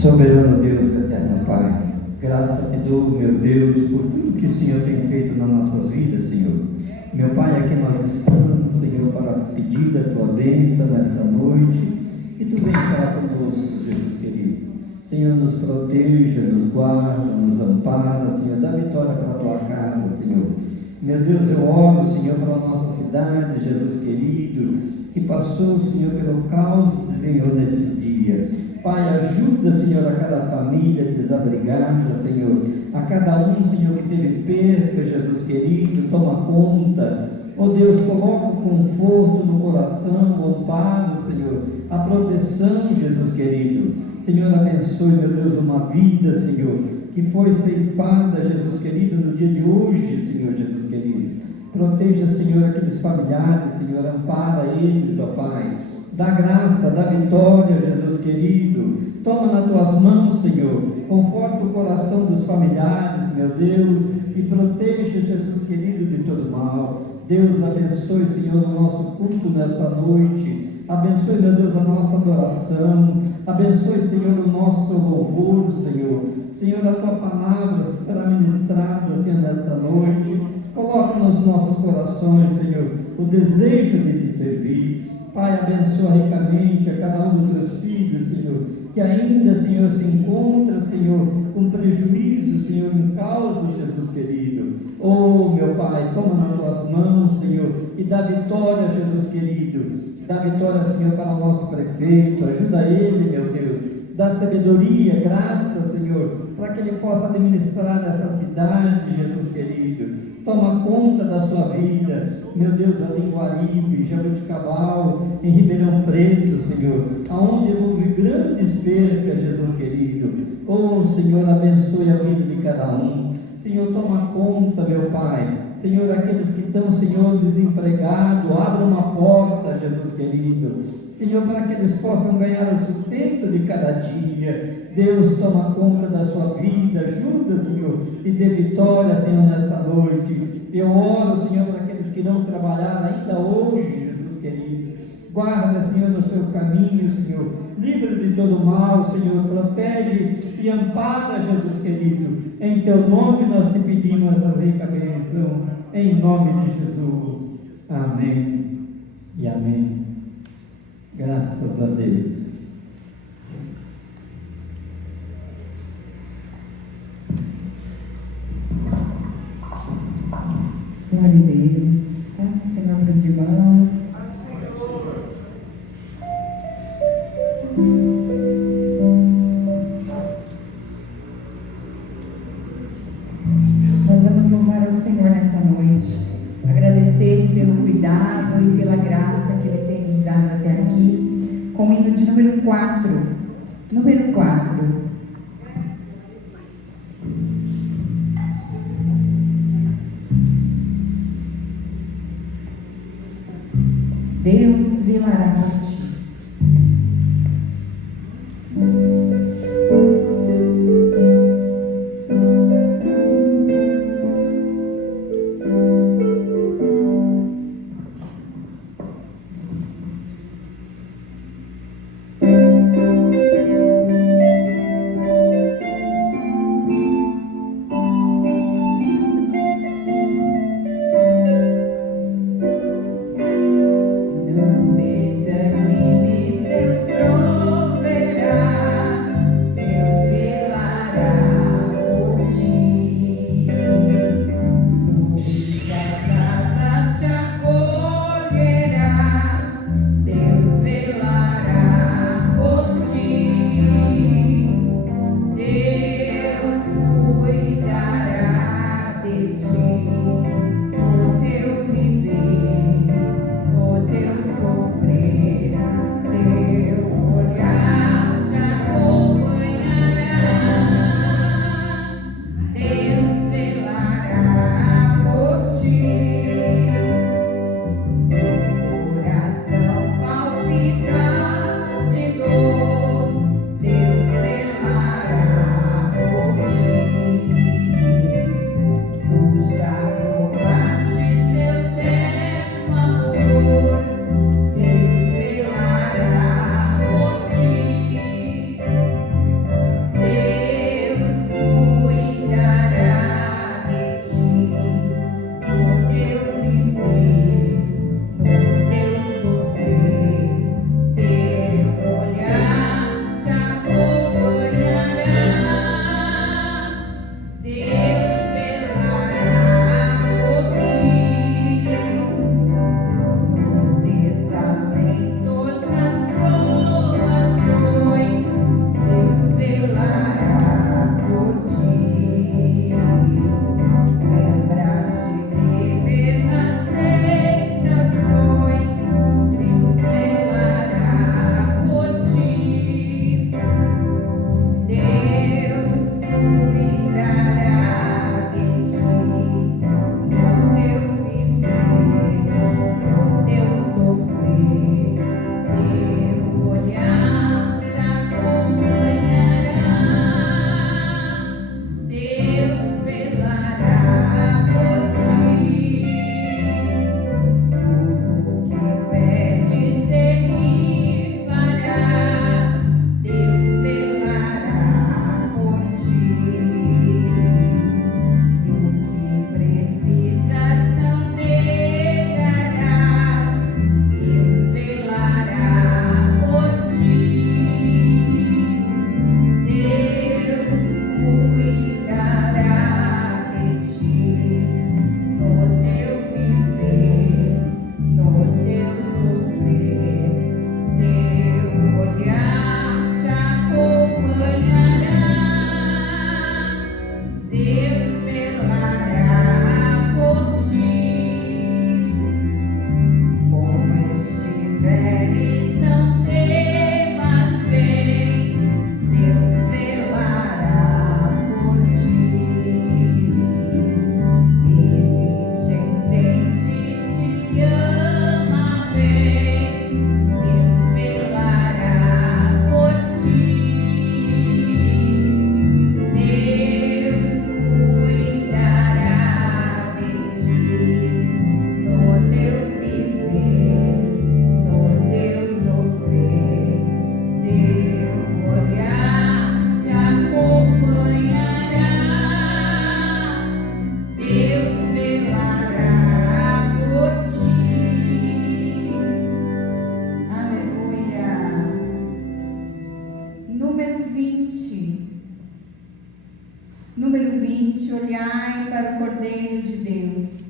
Soberano Deus, eterno Pai, graça te dou, meu Deus, por tudo que o Senhor tem feito nas nossas vidas, Senhor. Meu Pai, aqui nós estamos, Senhor, para pedir a tua bênção nessa noite, e tu vem falar conosco, Jesus querido. Senhor, nos proteja, nos guarda, nos ampara, Senhor, dá vitória para a tua casa, Senhor. Meu Deus, eu oro, Senhor, para a nossa cidade, Jesus querido, que passou, Senhor, pelo caos, Senhor, nesses dias. Pai, ajuda, Senhor, a cada família desabrigada, Senhor, a cada um, Senhor, que teve perca, Jesus querido, toma conta. Oh Deus, coloca o conforto no coração, o amparo, Senhor, a proteção, Jesus querido. Senhor, abençoe, meu Deus, uma vida, Senhor, que foi ceifada, Jesus querido, no dia de hoje, Senhor, Jesus querido. Proteja, Senhor, aqueles familiares, Senhor, ampara eles, ó Pai. Dá graça, dá vitória, Jesus querido. Toma nas tuas mãos, Senhor. Conforta o coração dos familiares, meu Deus, e proteja, Jesus querido, de todo mal. Deus abençoe, Senhor, o nosso culto nessa noite. Abençoe, meu Deus, a nossa adoração. Abençoe, Senhor, o nosso louvor, Senhor. Senhor, a tua palavra que será ministrada, Senhor, nesta noite. Coloca nos nossos corações, Senhor, o desejo de te servir. Pai, abençoa ricamente a cada um dos teus filhos, Senhor, que ainda, Senhor, se encontra, Senhor, com prejuízo, Senhor, em causa, Jesus querido. Oh, meu Pai, toma nas tuas mãos, Senhor, e dá vitória, Jesus querido. Dá vitória, Senhor, para o nosso prefeito. Ajuda ele, meu Deus. Dá sabedoria, graça, Senhor, para que ele possa administrar essa cidade, Jesus querido. Toma conta da sua vida, meu Deus, ali em Guaribe, Jabuticabal, em Ribeirão Preto, Senhor, aonde houve grandes percas, Jesus querido. Oh, Senhor, abençoe a vida de cada um. Senhor, toma conta, meu Pai. Senhor, aqueles que estão, Senhor, desempregados, abra uma porta, Jesus querido. Senhor, para que eles possam ganhar o sustento de cada dia. Deus, toma conta da sua vida, ajuda, Senhor, e dê vitória, Senhor, nesta noite. Eu oro, Senhor, para aqueles que não trabalharam ainda hoje, Jesus querido. Guarda, Senhor, no seu caminho, Senhor. Livra de todo mal, Senhor. Protege e ampara, Jesus querido. Em teu nome nós te pedimos essa rica bênção. Em nome de Jesus. Amém e amém. Graças a Deus. Glória a Deus. Peço o Senhor para os irmãos. Nós vamos louvar ao Senhor nessa noite. Agradecer pelo cuidado e pela graça que Ele tem nos dado até aqui. Com o hino de número 4. Número 4. Deus velará por ti. Não desanimes. Número 20. Número 20. Olhai para o Cordeiro de Deus.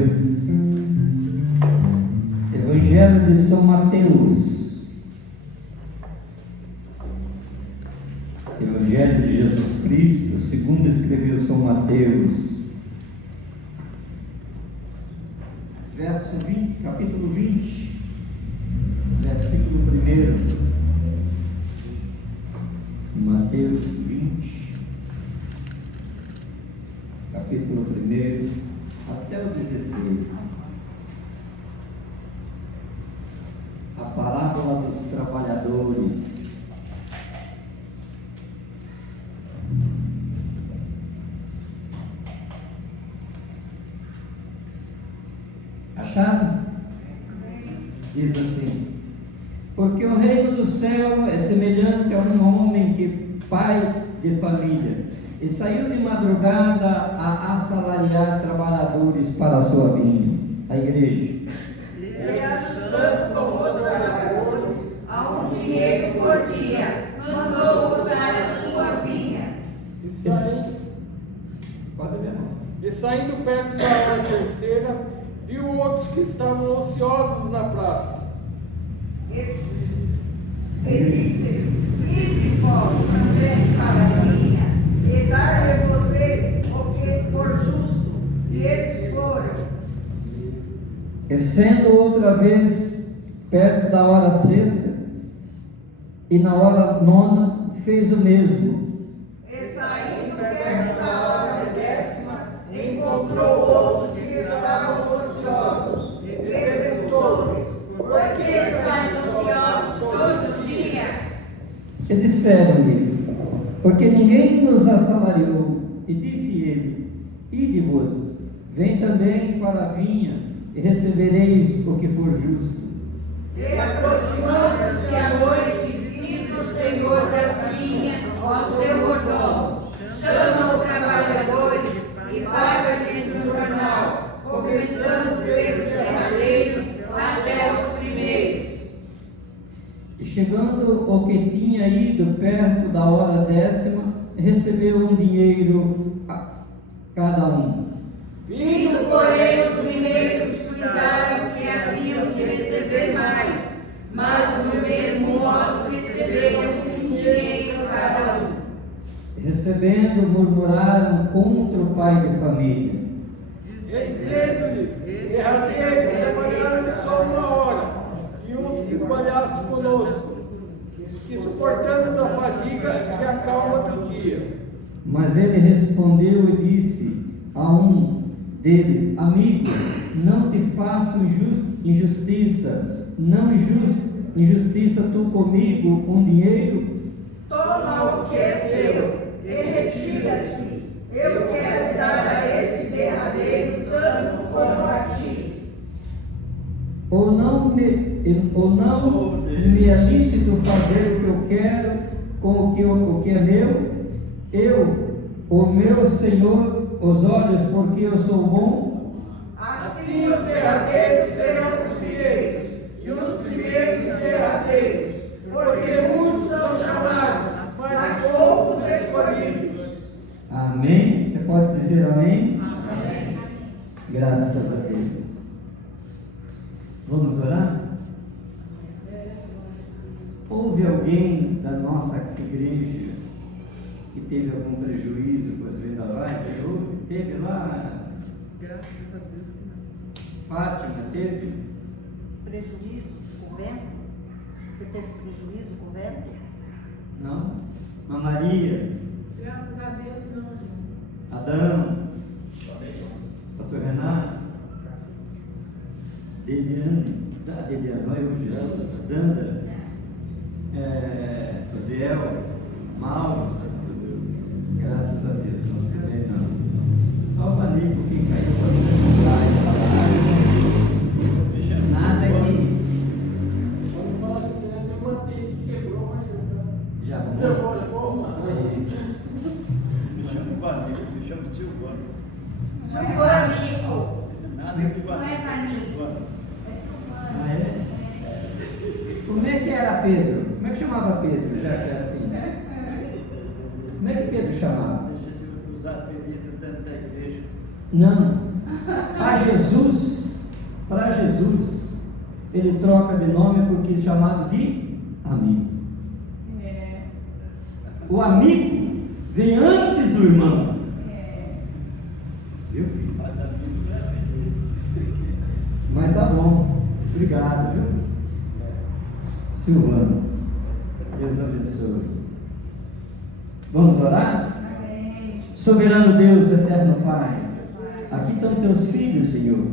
Deus. Evangelho de São Mateus. Evangelho de Jesus Cristo, segundo escreveu São Mateus. Verso 20, capítulo 20, versículo 1. Mateus 20, capítulo 1, até o 16. A parábola dos trabalhadores. Acharam? Diz assim: porque o reino do céu é semelhante a um homem que, pai de família, e saiu de madrugada a assalariar trabalhadores para a sua vinha. A igreja. E ajustando com os trabalhadores a um dinheiro por dia, mandou usar a sua vinha. Pode ler, não. E saindo perto da hora terceira, viu outros que estavam ociosos na praça. E disse-lhes: ide vós também para a vinha, e dar-lhe vocês o que for justo. E eles foram. E sendo outra vez perto da hora sexta, e na hora nona, fez o mesmo. E saindo perto da hora décima, encontrou outros que estavam ociosos, e perguntou-lhes: por que estáis ociosos todo dia? E disseram-lhe: porque ninguém nos assalariou. E disse ele: ide-vos, vem também para a vinha, e recebereis o que for justo. E aproximando-se a noite, diz o Senhor da vinha ao seu mordomo: chama os trabalhadores e paga-lhes o jornal, começando pelos derradeiros até os primeiros. E chegando o que tinha ido perto da hora décima, recebeu um dinheiro a cada um. Vindo, porém, os primeiros cuidaram que haviam de receber mais, mas do mesmo modo receberam um dinheiro cada um. Recebendo, murmuraram contra o pai de família. Dizendo-lhes: derradeiros trabalharam só uma hora, e uns que trabalhassem conosco, que suportamos a fadiga e a calma do dia. Mas ele respondeu e disse a um deles: amigo, não te faço injustiça, não injustiça tu comigo um dinheiro? Toma o que é teu e retira-se. Eu quero dar a esse derradeiro tanto como a ti. Ou não me é lícito fazer o que eu quero com o que é meu? O meu Senhor, os olhos, porque eu sou bom? Assim os derradeiros serão os primeiros, e os primeiros derradeiros, porque muitos são chamados, mas poucos escolhidos. Amém? Você pode dizer amém? Amém. Graças a Deus. Vamos orar? Houve alguém da nossa igreja que teve algum prejuízo com as vendavais? Teve lá? Graças a Deus que não. Fátima, teve? Prejuízo com o vento? Você teve prejuízo com o vento? Não? Uma Maria? Graças a Deus, não. Adão? Pastor Renato? Deliane? Olha hoje, Dandra? Ziel? Mal? Graças a Deus, não se vê não. Só o panico que caiu para você nada aqui. Vamos falar que você tem uma teia que quebrou, mas Já levou uma. Chama o Vanico, chama o Silvano. Não é Vanico. Nada de Não é Vanico. Silvano. É Silvano. Ah, é? Como é que era Pedro? Como é que chamava Pedro, já que é assim? Como é que Pedro chamava? Deixa de usar apelido dentro da igreja. Não. Para Jesus, ele troca de nome porque é chamado de amigo. O amigo vem antes do irmão. Viu, filho? Mas tá bom. Obrigado, viu? Silvano, Deus abençoe. Vamos orar? Soberano Deus, eterno Pai, aqui estão teus filhos, Senhor,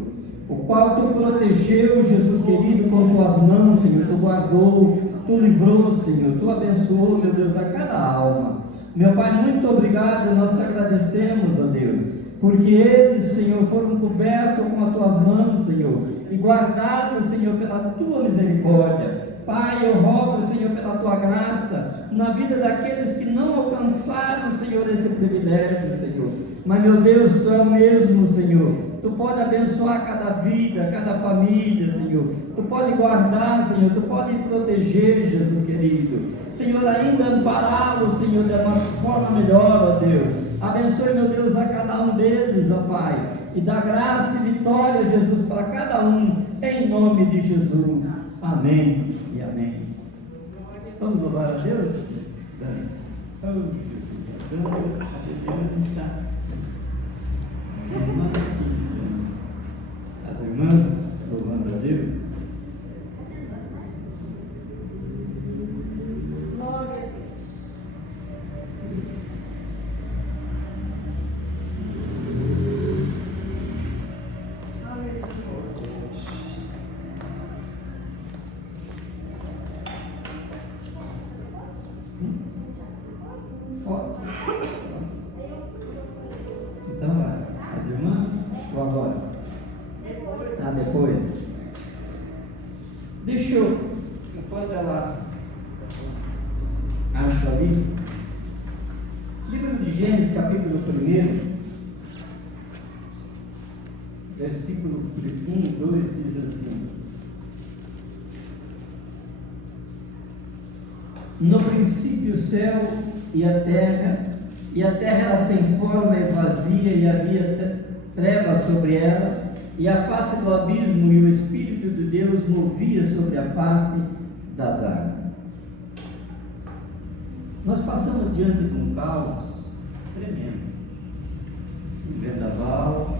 o qual tu protegeu, Jesus querido, com tuas mãos, Senhor, tu guardou, tu livrou, Senhor, tu abençoou, meu Deus, a cada alma. Meu Pai, muito obrigado, nós te agradecemos, ó Deus, porque eles, Senhor, foram cobertos com as tuas mãos, Senhor, e guardados, Senhor, pela tua misericórdia. Pai, eu rogo, Senhor, pela tua graça, na vida daqueles que não alcançaram, Senhor, esse privilégio, Senhor. Mas, meu Deus, tu é o mesmo, Senhor. Tu pode abençoar cada vida, cada família, Senhor. Tu pode guardar, Senhor. Tu pode proteger, Jesus querido. Senhor, ainda ampará-los, Senhor, de uma forma melhor, ó Deus. Abençoe, meu Deus, a cada um deles, ó Pai. E dá graça e vitória, Jesus, para cada um, em nome de Jesus. Amém e amém. Vamos louvar a Deus? As irmãs louvando a Deus. Glória a Deus. Pode. Então vai. As irmãs ou agora? Depois. Deixa eu, enquanto ela acha ali, livro de Gênesis, capítulo 1, versículo 1 e 2 diz assim: no princípio o céu e a terra era sem forma e vazia, e havia trevas sobre ela, e a face do abismo, e o Espírito de Deus movia sobre a face das águas. Nós passamos diante de um caos tremendo, um vendaval,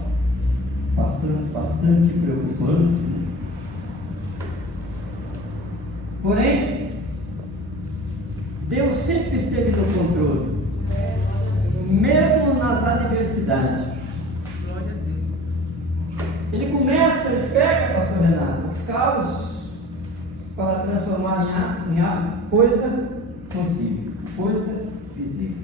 bastante preocupante. Porém, Deus sempre esteve no controle, mesmo nas adversidades. Ele pega, pastor Renato, caos para transformar em coisa possível, coisa visível.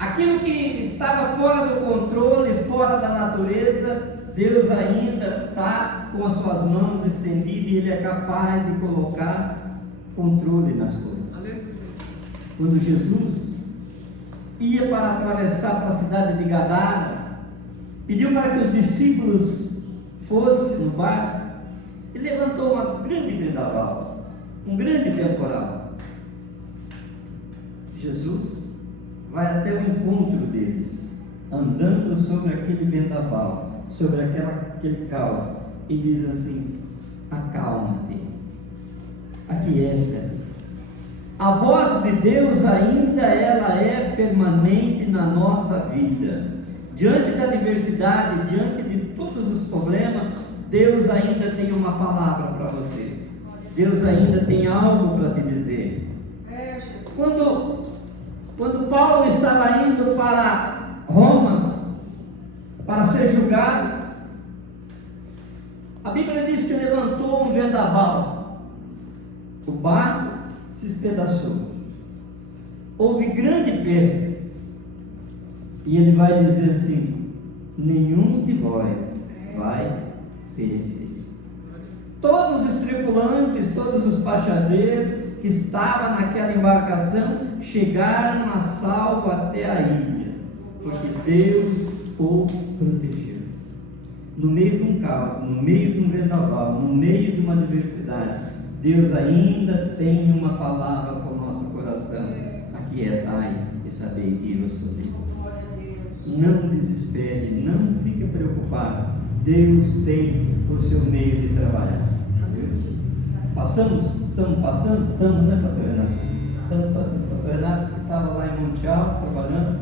Aquilo que estava fora do controle, fora da natureza, Deus ainda está com as suas mãos estendidas e Ele é capaz de colocar controle nas coisas. Quando Jesus ia para atravessar para a cidade de Gadara, pediu para que os discípulos fossem no barco e levantou uma grande vendaval, um grande temporal. Jesus vai até o encontro deles, andando sobre aquele vendaval, sobre aquele caos, e diz assim: acalma-te, aquieta-te. A voz de Deus ainda ela é permanente na nossa vida. Diante da adversidade, diante de todos os problemas, Deus ainda tem uma palavra para você. Deus ainda tem algo para te dizer. Quando Paulo estava indo para Roma para ser julgado, a Bíblia diz que levantou um vendaval, o barco se espedaçou, houve grande perda, e ele vai dizer assim: nenhum de vós vai perecer. Todos os tripulantes, todos os passageiros que estavam naquela embarcação chegaram a salvo até a ilha, porque Deus o protegeu. No meio de um caos, no meio de um vendaval, no meio de uma adversidade, Deus ainda tem uma palavra para o nosso coração: aquietai e sabei que eu sou Deus. Não desespere, não fique preocupado. Deus tem o seu meio de trabalhar. Estamos passando, né, pastor Renato? Estamos passando. Pastor Renato que estava lá em Monte Alto, trabalhando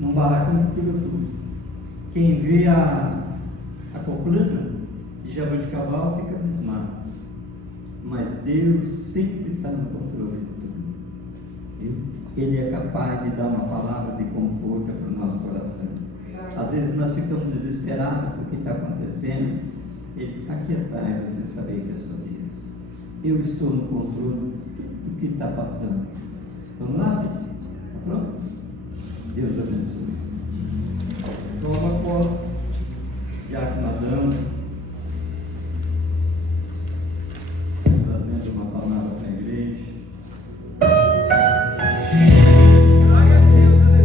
num barracão que pegou tudo. Quem vê a coplana de Jaboticabal fica abismado. Mas Deus sempre está no controle de tudo. Viu? Ele é capaz de dar uma palavra de conforto para o nosso coração. Às vezes nós ficamos desesperados com o que está acontecendo. Ele, aquietai, você saber que eu sou Deus. Eu estou no controle do que está passando. Vamos lá, filho? Tá pronto? Deus abençoe. Toma posse, Diácono Adão, trazendo uma palavra para a igreja. Glória a Deus, Meu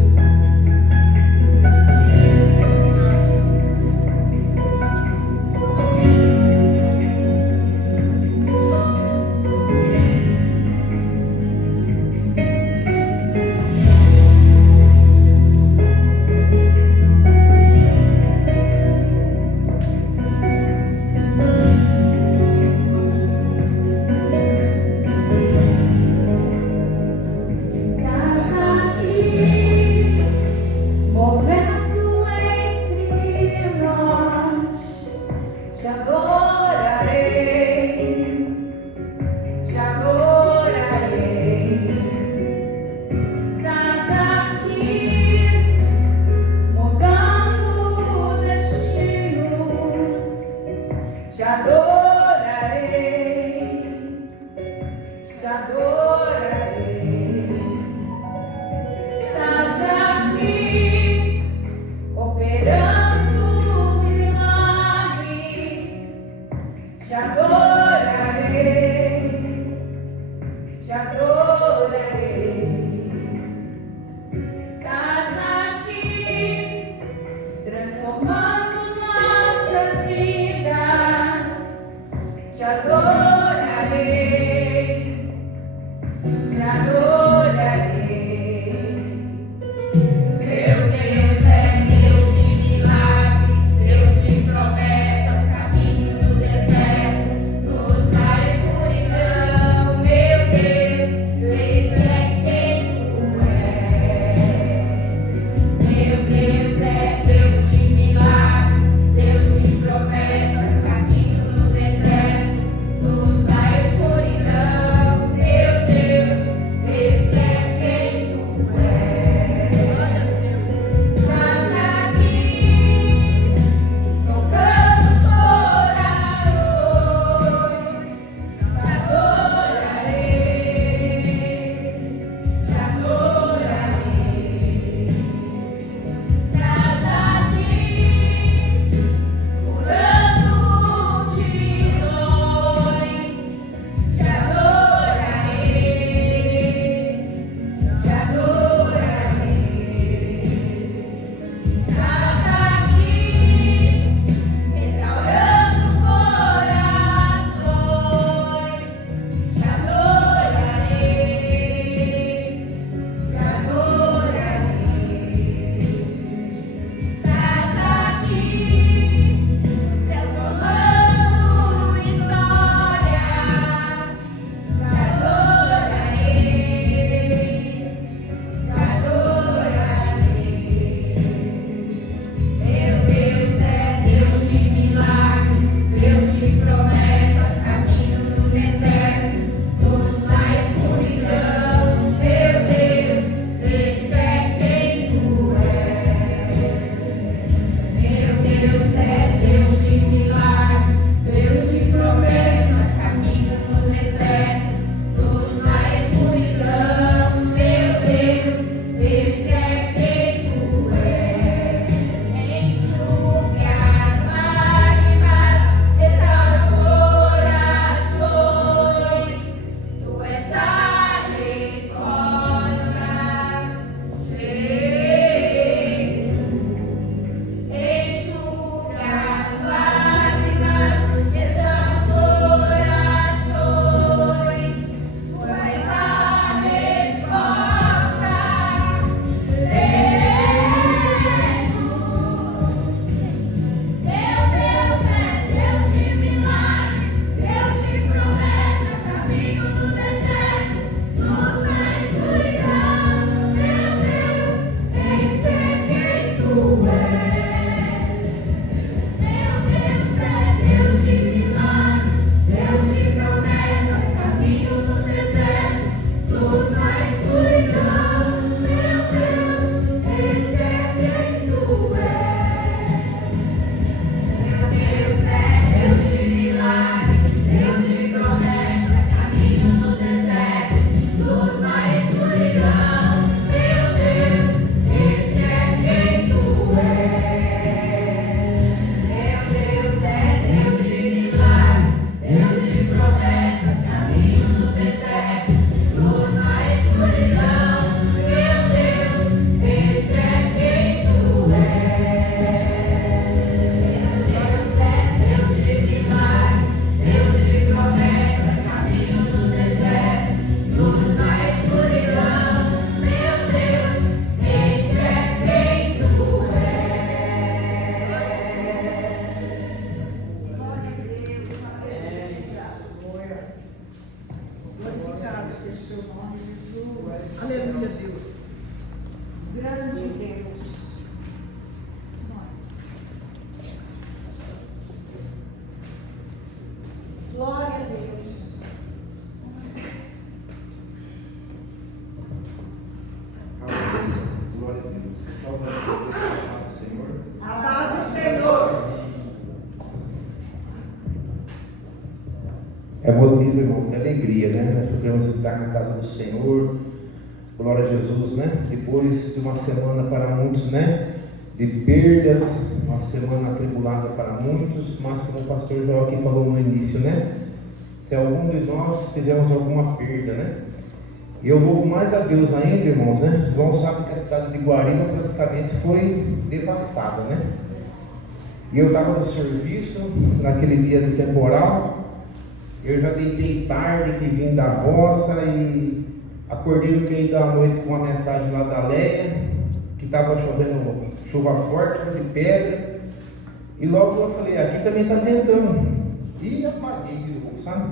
Deus seja o teu nome, Jesus. Aleluia, Deus. Grande Deus. Glória a Deus. Glória a Deus. Salve a paz do Senhor. A paz do Senhor. É motivo, irmãos, de alegria, né? Nós podemos estar na casa do Senhor. Glória a Jesus, né? Depois de uma semana para muitos, né? De perdas, uma semana atribulada para muitos, mas como o pastor Joaquim falou no início, né? Se algum de nós tivemos alguma perda, né? E eu louvo mais a Deus ainda, irmãos, né? Os irmãos sabem que a cidade de Guariba praticamente foi devastada, né? E eu estava no serviço, naquele dia do temporal, eu já deitei tarde, que vim da roça e acordei no meio da noite com uma mensagem lá da Leia, que estava chovendo chuva forte, chuva de pedra, e logo eu falei, aqui também está ventando, e apaguei de novo, sabe?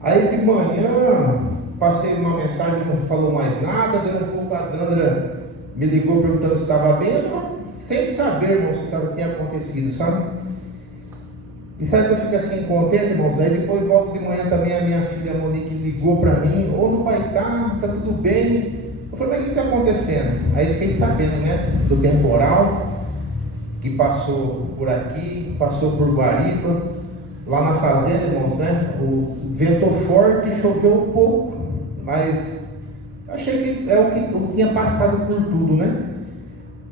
Aí de manhã, passei uma mensagem, não falou mais nada, deu um pouco, a Dandra me ligou perguntando se estava bem, eu estava sem saber, irmãos, o que tinha acontecido, sabe? E sabe que eu fico assim contente, irmãos? Aí depois volto de manhã também, a minha filha Monique ligou para mim, onde o pai está tudo bem? Eu falei, mas o que está acontecendo? Aí fiquei sabendo, né, do temporal que passou por aqui, passou por Guariba, lá na fazenda, irmãos, né? O ventou forte e choveu um pouco, mas achei que é o que tinha passado por tudo, né?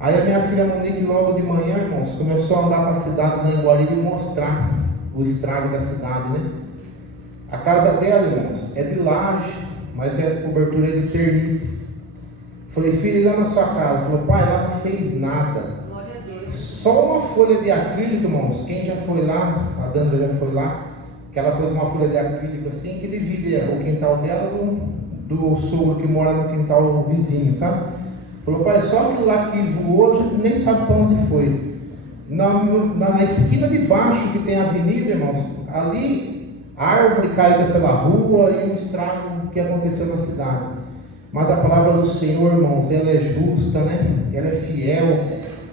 Aí a minha filha Monique logo de manhã, irmãos, começou a andar para a cidade lá em Guariba e mostrar o estrago da cidade, né? A casa dela, irmãos, é de laje, mas é de cobertura de ternite. Falei, filho, e lá na sua casa? Falou, pai, lá não fez nada. Glória a Deus. Só uma folha de acrílico, irmãos. Quem já foi lá, a Dandra já foi lá, que ela pôs uma folha de acrílico assim, que divide o quintal dela do sogro que mora no quintal vizinho, sabe? Falou, pai, só aquilo lá que voou, a gente nem sabe para onde foi. Na esquina de baixo que tem a avenida, irmãos, ali a árvore caída pela rua e o estrago que aconteceu na cidade. Mas a palavra do Senhor, irmãos, ela é justa, né? Ela é fiel,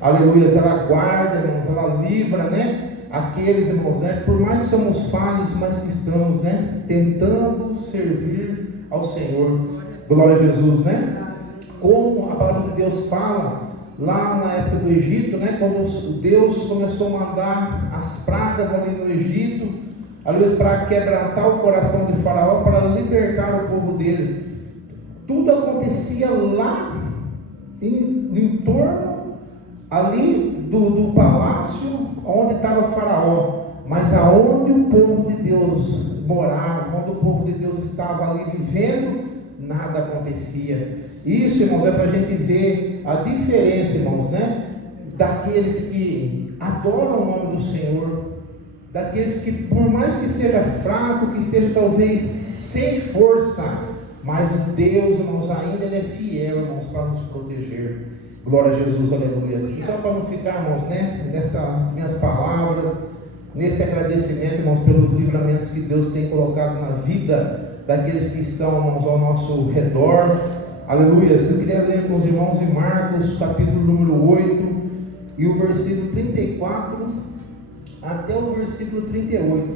aleluia, ela guarda, irmãos, ela livra, né? Aqueles, irmãos, né? Por mais que somos falhos, mas que estamos, né? Tentando servir ao Senhor. Glória a Jesus, né? Como a palavra de Deus fala, lá na época do Egito, né? Quando Deus começou a mandar as pragas ali no Egito, aleluia, para quebrantar o coração de Faraó, para libertar o povo dele. Tudo acontecia lá em torno ali do palácio onde estava Faraó, mas aonde o povo de Deus morava, onde o povo de Deus estava ali vivendo, nada acontecia. Isso, irmãos, é para a gente ver a diferença, irmãos, né? Daqueles que adoram o nome do Senhor, daqueles que, por mais que esteja fraco, que esteja talvez sem força, mas Deus, irmãos, ainda Ele é fiel, irmãos, para nos proteger. Glória a Jesus, aleluia. E só para não ficar, irmãos, né, nessas minhas palavras, nesse agradecimento, irmãos, pelos livramentos que Deus tem colocado na vida daqueles que estão, irmãos, ao nosso redor. Aleluia. Eu queria ler com os irmãos em Marcos, capítulo número 8, e o versículo 34 até o versículo 38.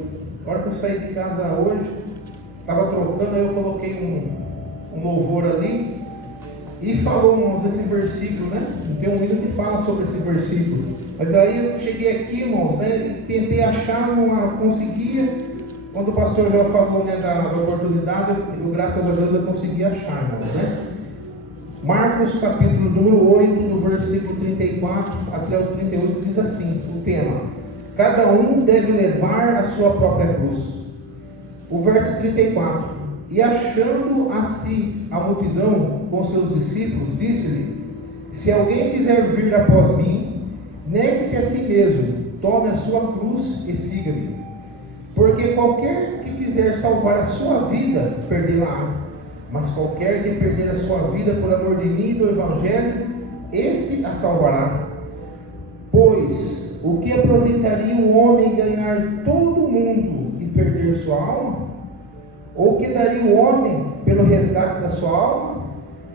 A hora que eu saí de casa hoje, estava trocando, aí eu coloquei um louvor ali e falou, irmãos, esse versículo, né? Tem um hino que fala sobre esse versículo. Mas aí eu cheguei aqui, irmãos, né? E tentei achar, não conseguia. Quando o pastor já falou, né, da oportunidade, eu, graças a Deus, eu consegui achar, irmãos, né? Marcos, capítulo número 8, do versículo 34 até o 38, diz assim, o tema: cada um deve levar a sua própria cruz. O verso 34: e achando a si a multidão com seus discípulos, disse-lhe: se alguém quiser vir após mim, negue-se a si mesmo, tome a sua cruz e siga-me. Porque qualquer que quiser salvar a sua vida, perdê-la-á. Mas qualquer que perder a sua vida por amor de mim e do Evangelho, esse a salvará. Pois o que aproveitaria o homem ganhar todo o mundo e perder sua alma? Ou que daria o homem resgate da sua alma,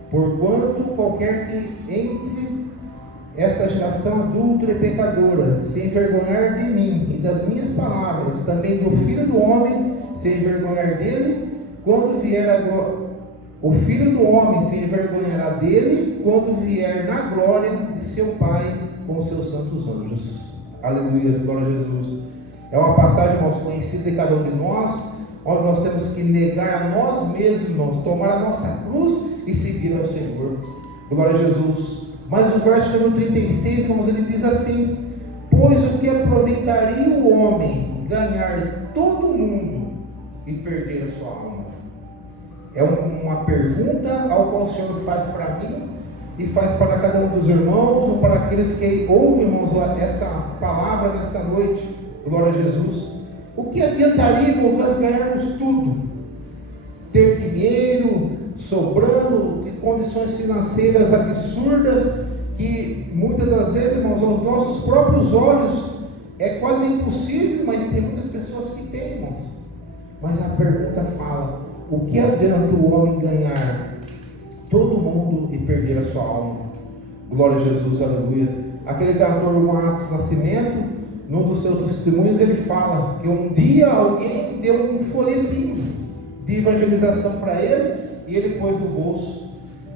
porquanto qualquer que entre esta geração adúltera e pecadora se envergonhar de mim e das minhas palavras, também do Filho do Homem se envergonhar dele, quando vier a glória. O Filho do Homem se envergonhará dele quando vier na glória de seu Pai com os seus santos anjos. Aleluia, glória a Jesus. É uma passagem, irmãos, conhecida de cada um de nós, onde nós temos que negar a nós mesmos, irmãos, tomar a nossa cruz e seguir ao Senhor. Glória a Jesus. Mas o verso número 36, irmãos, ele diz assim: pois o que aproveitaria o homem ganhar todo o mundo e perder a sua alma? É uma pergunta ao qual o Senhor faz para mim e faz para cada um dos irmãos, ou para aqueles que ouvem, irmãos, essa palavra nesta noite. Glória a Jesus. O que adiantaria, irmãos, nós ganharmos tudo? Ter dinheiro sobrando, de condições financeiras absurdas, que muitas das vezes, irmãos, aos nossos próprios olhos é quase impossível, mas tem muitas pessoas que têm, irmãos. Mas a pergunta fala: o que adianta o homem ganhar todo mundo e perder a sua alma? Glória a Jesus, aleluia. Aquele cantor Matos Nascimento, num dos seus testemunhos, ele fala que um dia alguém deu um folhetinho de evangelização para ele e ele pôs no bolso.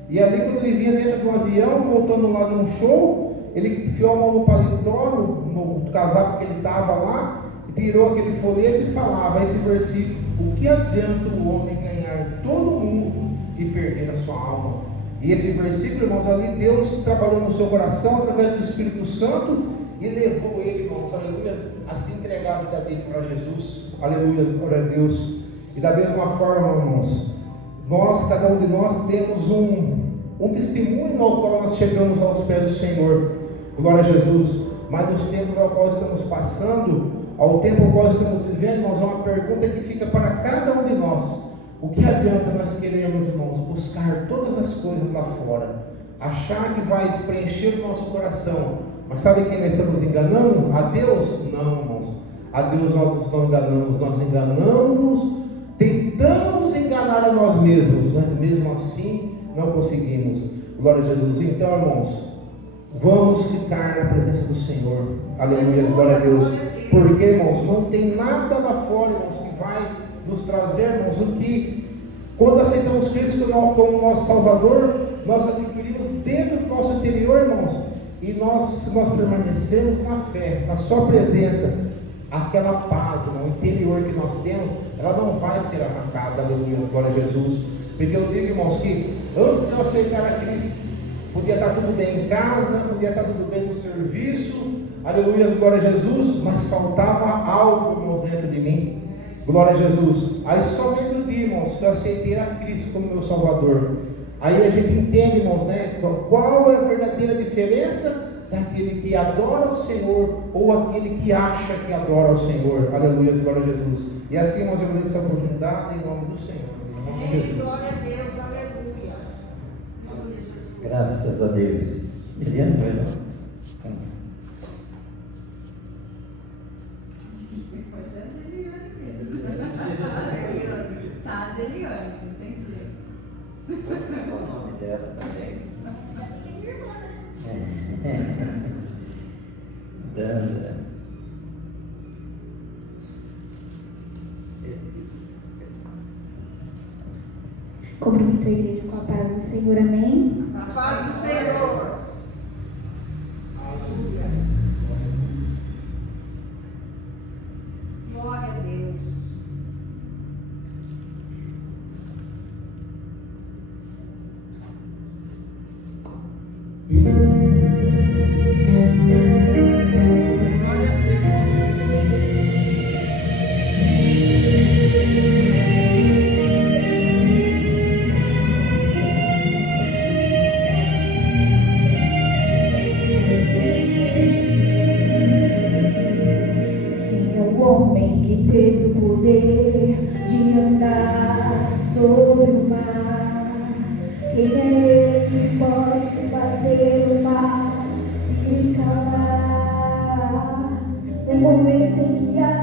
E ali, quando ele vinha dentro de um avião, voltando lá de um show, ele enfiou a mão no paletó, no casaco que ele estava lá, e tirou aquele folheto e falava esse versículo: o que adianta o homem ganhar todo mundo e perder a sua alma? E esse versículo, irmãos, ali Deus trabalhou no seu coração através do Espírito Santo e levou ele, irmãos, aleluia, a se entregar a vida dele para Jesus. Aleluia, glória a Deus. E da mesma forma, irmãos, nós, cada um de nós, temos um testemunho ao qual nós chegamos aos pés do Senhor. Glória a Jesus. Mas nos tempos ao qual estamos passando, ao tempo ao qual estamos vivendo, irmãos, é uma pergunta que fica para cada um de nós: o que adianta nós queremos, irmãos, buscar todas as coisas lá fora, achar que vai preencher o nosso coração, mas sabe quem nós estamos enganando? A Deus? Não, irmãos. A Deus nós não enganamos, nós enganamos, tentamos enganar a nós mesmos, mas mesmo assim não conseguimos. Glória a Jesus. Então, irmãos, vamos ficar na presença do Senhor. Aleluia, glória a Deus. Porque, irmãos, não tem nada lá fora, irmãos, que vai nos trazer, irmãos, o que, quando aceitamos Cristo como nosso Salvador, nós adquirimos dentro do nosso interior, irmãos. E se nós permanecermos na fé, na sua presença, aquela paz, irmão, interior que nós temos, ela não vai ser arrancada. Aleluia, glória a Jesus. Porque eu digo, irmãos, que antes de eu aceitar a Cristo, podia estar tudo bem em casa, podia estar tudo bem no serviço, aleluia, glória a Jesus, mas faltava algo, irmãos, dentro de mim. Glória a Jesus. Aí somente o dia, irmãos, que eu aceitei a Cristo como meu Salvador, aí a gente entende, irmãos, né, qual é a verdadeira diferença daquele que adora o Senhor ou aquele que acha que adora o Senhor. Aleluia, glória a Jesus. E assim, irmãos, eu agradeço essa oportunidade em nome do Senhor. Em nome de Jesus. Glória a Deus, aleluia. Graças a Deus. Eliane, vai lá. Tá, Adeliane, não tem jeito. Qual o nome dela também? Danda. Cumprimento a igreja com a paz do Senhor, amém? A paz do Senhor. Aleluia. Glória a Deus.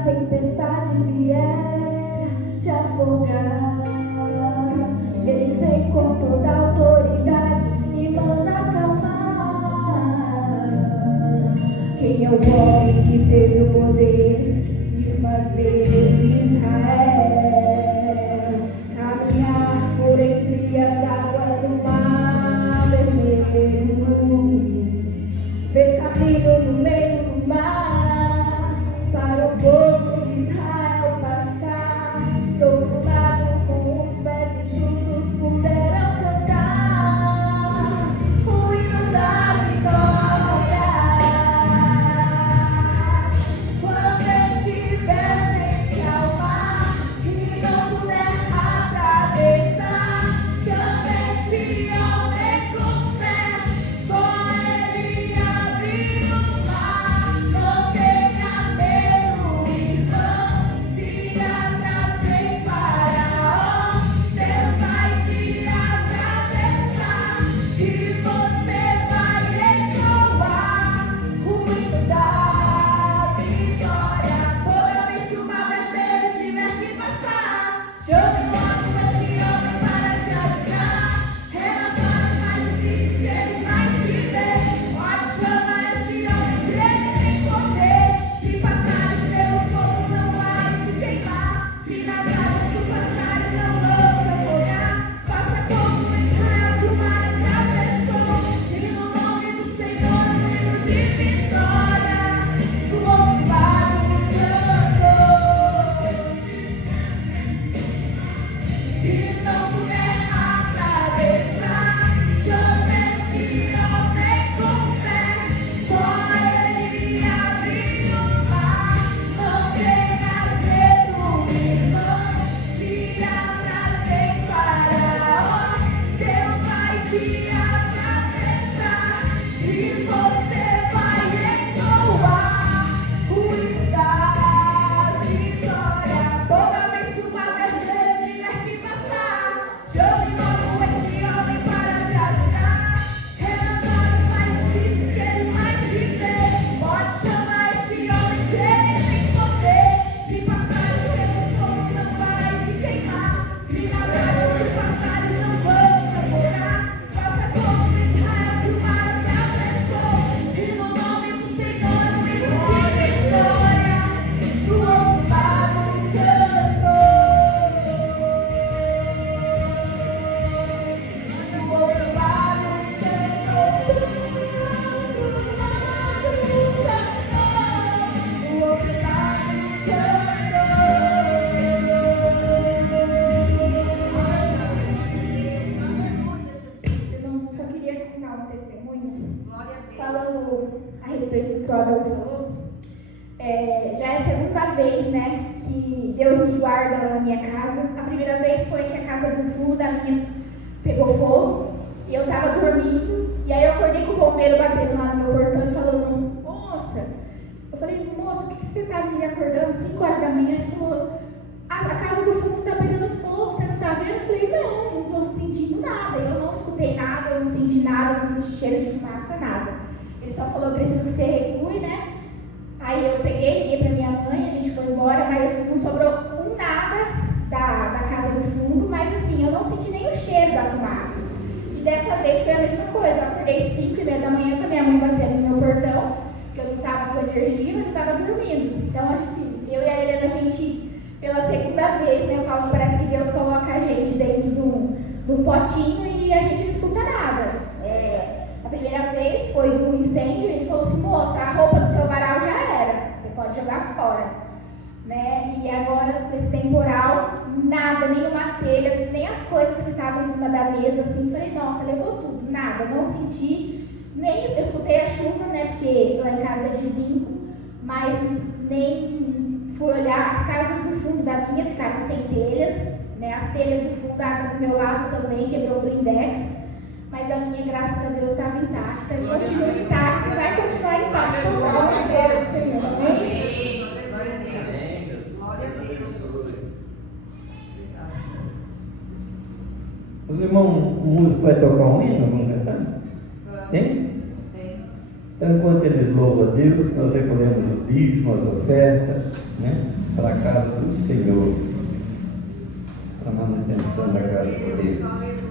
Tempestade vier te afogar, Ele é o homem que teve o poder de fazer Israel caminhar por entre as águas do mar vermelho, fez caminho no meio do mar para o povo de Israel passar. Do outro lado, com os pés enxutos, puderam cantar o hino da vitória. Quando estiver frente ao mar e não puder atravessar, chame este homem com fé, só ele abrir o mar. Não tenha medo, irmão, se atrás vem Faraó, Deus vai te atravessar e você vai ecoar o hino da vitória. Toda vez que o mar vermelho tiver que passar, chame logo este homem para te ajudar. É nas horas mais difíceis que ele vai te ver. Pode chamar este homem que ele tem poder. Se passares pelo fogo, não vai te queimar. Se nas águas tu passares, não vão te afogar. Faça como Israel que o mar atravessou. E no nome do Senhor, um hino de vitória, do ocupado cantou. E não puder atravessar, chame este homem com fé, só ele abrir o mar. Não tenha medo, irmão, se atrás vem Faraó, Deus vai te atravessar e você vai ecoar o hino da vitória. Toda vez que o mar vermelho tiver que passar, chame logo este homem para te ajudar. É nas horas mais difíceis que ele vai te ver. Pode chamar este homem que ele tem poder. Se passares pelo fogo, não vai te queimar. Se nas águas tu passares, não vão te afogar. Faça como Israel que o mar atravessou. E no nome do Senhor, um hino de vitória, do ocupado cantou. Do ocupado cantou. Do Aleluia. Eu só queria contar um testemunho. Glória a Deus. Falando a respeito do que o Adão falou, já é a segunda vez, né, que Deus me guarda lá na minha casa. A primeira vez foi que a casa do fundo da minha pegou fogo e eu tava dormindo. E aí eu acordei com o bombeiro batendo lá no meu portão e falando: moça, eu falei, moço, por que você tá me acordando 5 horas da manhã? Ele falou: a casa do fundo tá pegando fogo, você não tá vendo? Eu falei: não tô sentindo nada. Eu não escutei nada, eu não senti nada, não senti cheiro de fumaça, nada. Ele só falou: eu preciso que você recue, né? Aí eu peguei, liguei pra minha mãe, a gente foi embora, mas não sobrou um nada da casa do fundo, mas assim, eu não senti nem o cheiro da fumaça. E dessa vez foi a mesma coisa, eu acordei 5h30 da manhã com a minha mãe batendo no meu portão, que eu não tava com energia, mas eu tava dormindo. Então, assim, eu e a Helena, a gente, pela segunda vez, né, eu falo, parece que Deus coloca a gente dentro de um potinho e a gente não escuta nada. A primeira vez foi no incêndio e ele falou assim: moça, a roupa do seu varal já era, você pode jogar fora, né? E agora, com esse temporal, nada, nenhuma telha, nem as coisas que estavam em cima da mesa, assim, falei: nossa, levou tudo, nada, não senti, nem, eu escutei a chuva, né, porque lá em casa é de zinco, mas nem fui olhar, as casas do fundo da minha ficaram sem telhas, né, as telhas do fundo do meu lado também quebrou o blindex. Mas a minha, graças a Deus, estava intacta, e continua intacta, e vai continuar intacta, por causa da glória do Senhor, amém? Glória a Deus. Os irmãos, o músico vai tocar um hino, vamos cantar? Tem? Então, enquanto eles louvam a Deus, nós recolhemos o dízimo, as ofertas, né, para a casa do Senhor, para a manutenção da casa de Deus. Aleluia.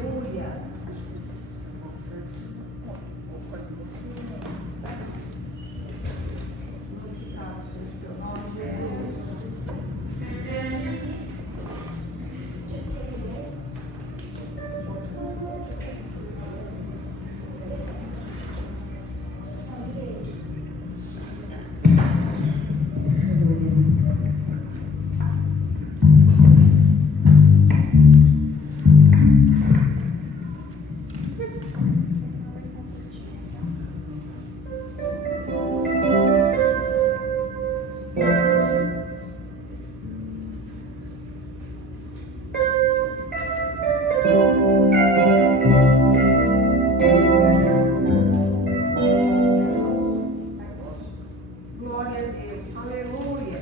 Glória a Deus. Aleluia.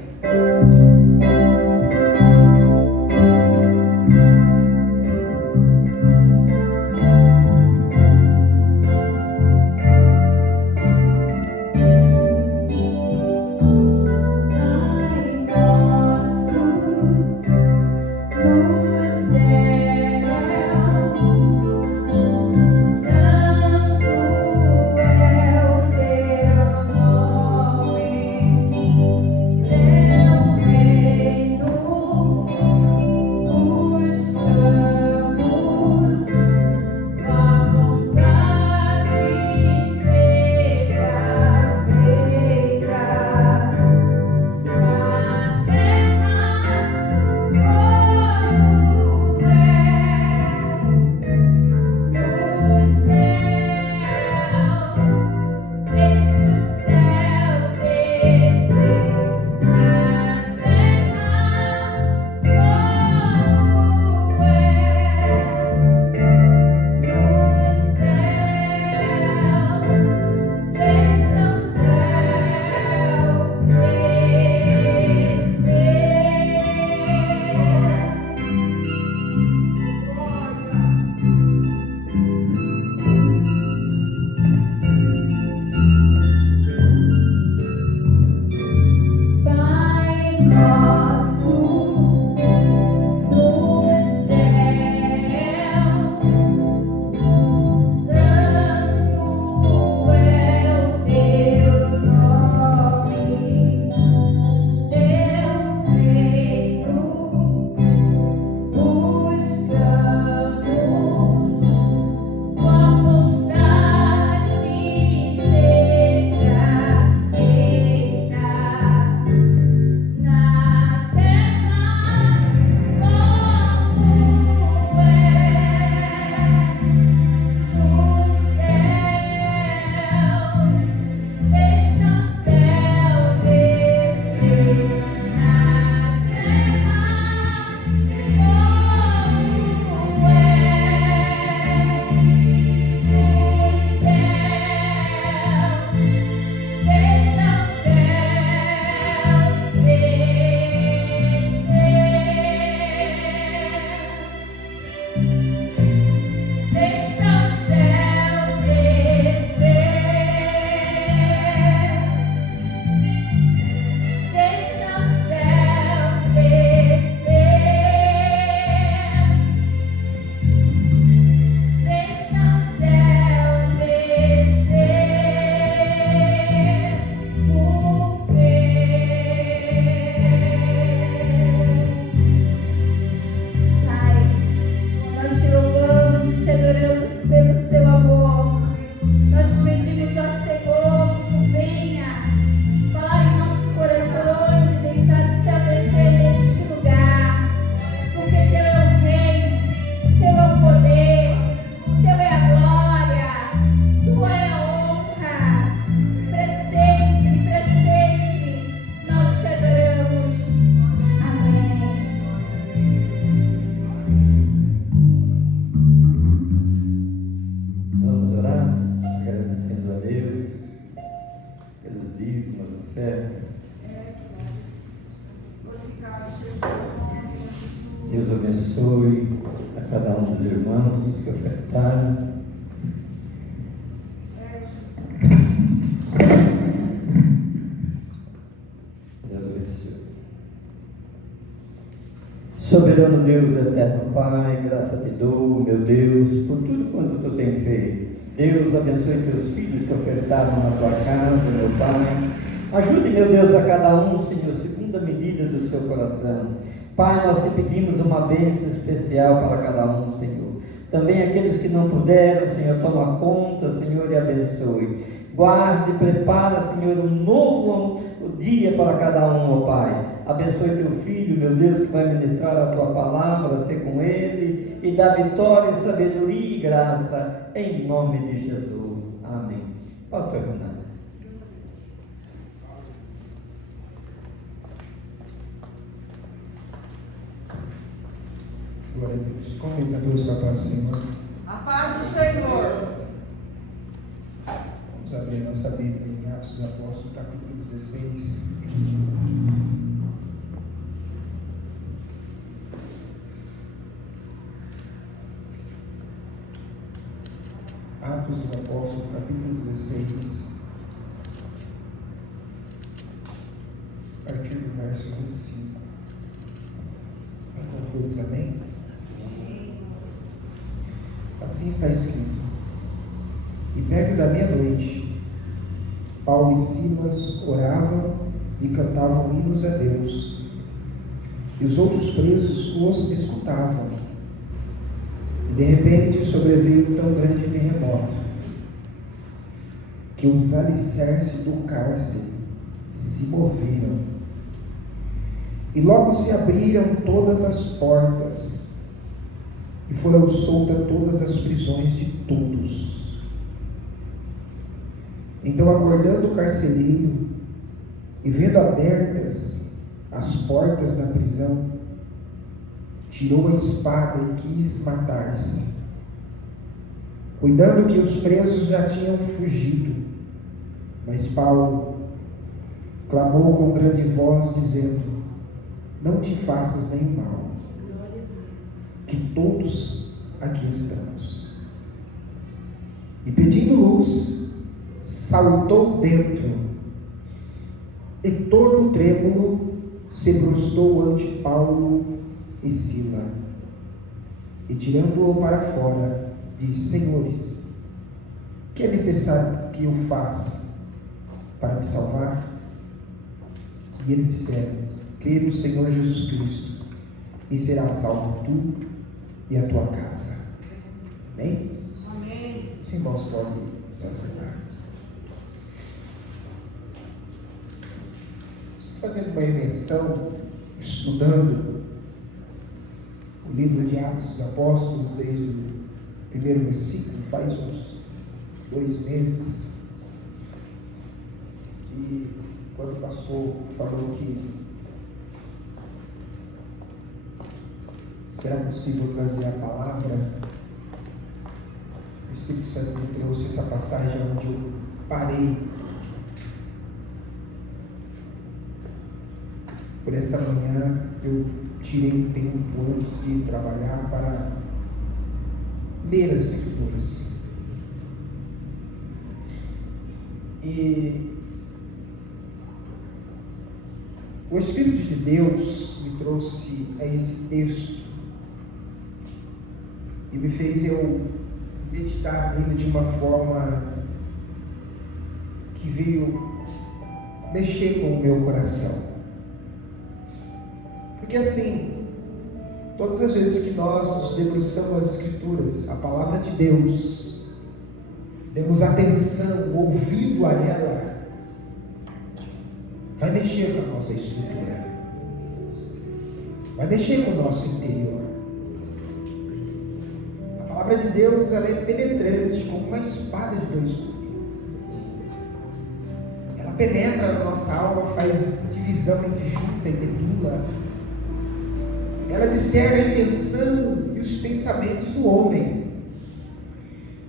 Deus abençoe a cada um dos irmãos que ofertaram. Deus abençoe. Soberano Deus, eterno Pai, graça te dou, meu Deus, por tudo quanto tu tens feito. Deus abençoe teus filhos que ofertaram na tua casa, meu Pai. Ajude, meu Deus, a cada um, Senhor, segundo a medida do seu coração. Pai, nós te pedimos uma bênção especial para cada um, Senhor. Também aqueles que não puderam, Senhor, toma conta, Senhor, e abençoe. Guarde, prepara, Senhor, um novo dia para cada um, ó Pai. Abençoe teu filho, meu Deus, que vai ministrar a tua palavra, ser com ele e dá vitória, sabedoria e graça, em nome de Jesus. Amém. Pastor Renato. Glória a Deus. Comenta Deus com a paz do Senhor. A paz do Senhor. Vamos abrir a nossa Bíblia em Atos dos Apóstolos, capítulo 16. Atos dos Apóstolos, capítulo 16, a partir do verso 25. Com todos, amém? Assim está escrito: e perto da meia-noite, Paulo e Silas oravam e cantavam hinos a Deus, e os outros presos os escutavam. E de repente sobreveio um tão grande terremoto, que os alicerces do cárcere se moveram, e logo se abriram todas as portas, e foram soltas todas as prisões de todos. Então, acordando o carcereiro, e vendo abertas as portas da prisão, tirou a espada e quis matar-se, cuidando que os presos já tinham fugido. Mas Paulo clamou com grande voz, dizendo: não te faças nenhum mal, que todos aqui estamos. E pedindo luz, saltou dentro, e todo trêmulo se prostrou ante Paulo e Sila, e tirando-o para fora, disse: senhores, que é necessário que eu faça para me salvar? E eles disseram: crê no Senhor Jesus Cristo, e serás salvo tu e a tua casa. Amém? Amém. Os irmãos podem se assentar. Estou fazendo uma imersão, estudando o livro de Atos dos Apóstolos, desde o primeiro versículo, faz uns 2 meses. E quando o pastor falou que será possível trazer a palavra, o Espírito Santo me trouxe essa passagem onde eu parei. Por esta manhã eu tirei um tempo antes de trabalhar para ler as Escrituras. E o Espírito de Deus me trouxe a esse texto e me fez eu meditar nele de uma forma que veio mexer com o meu coração. Porque assim, todas as vezes que nós nos debruçamos as Escrituras, a palavra de Deus, demos atenção, ouvido a ela, vai mexer com a nossa estrutura, vai mexer com o nosso interior. A palavra de Deus, ela é penetrante, como uma espada de 2 gumes. Ela penetra na nossa alma, faz divisão entre junta e medula. Ela discerne a intenção e os pensamentos do homem.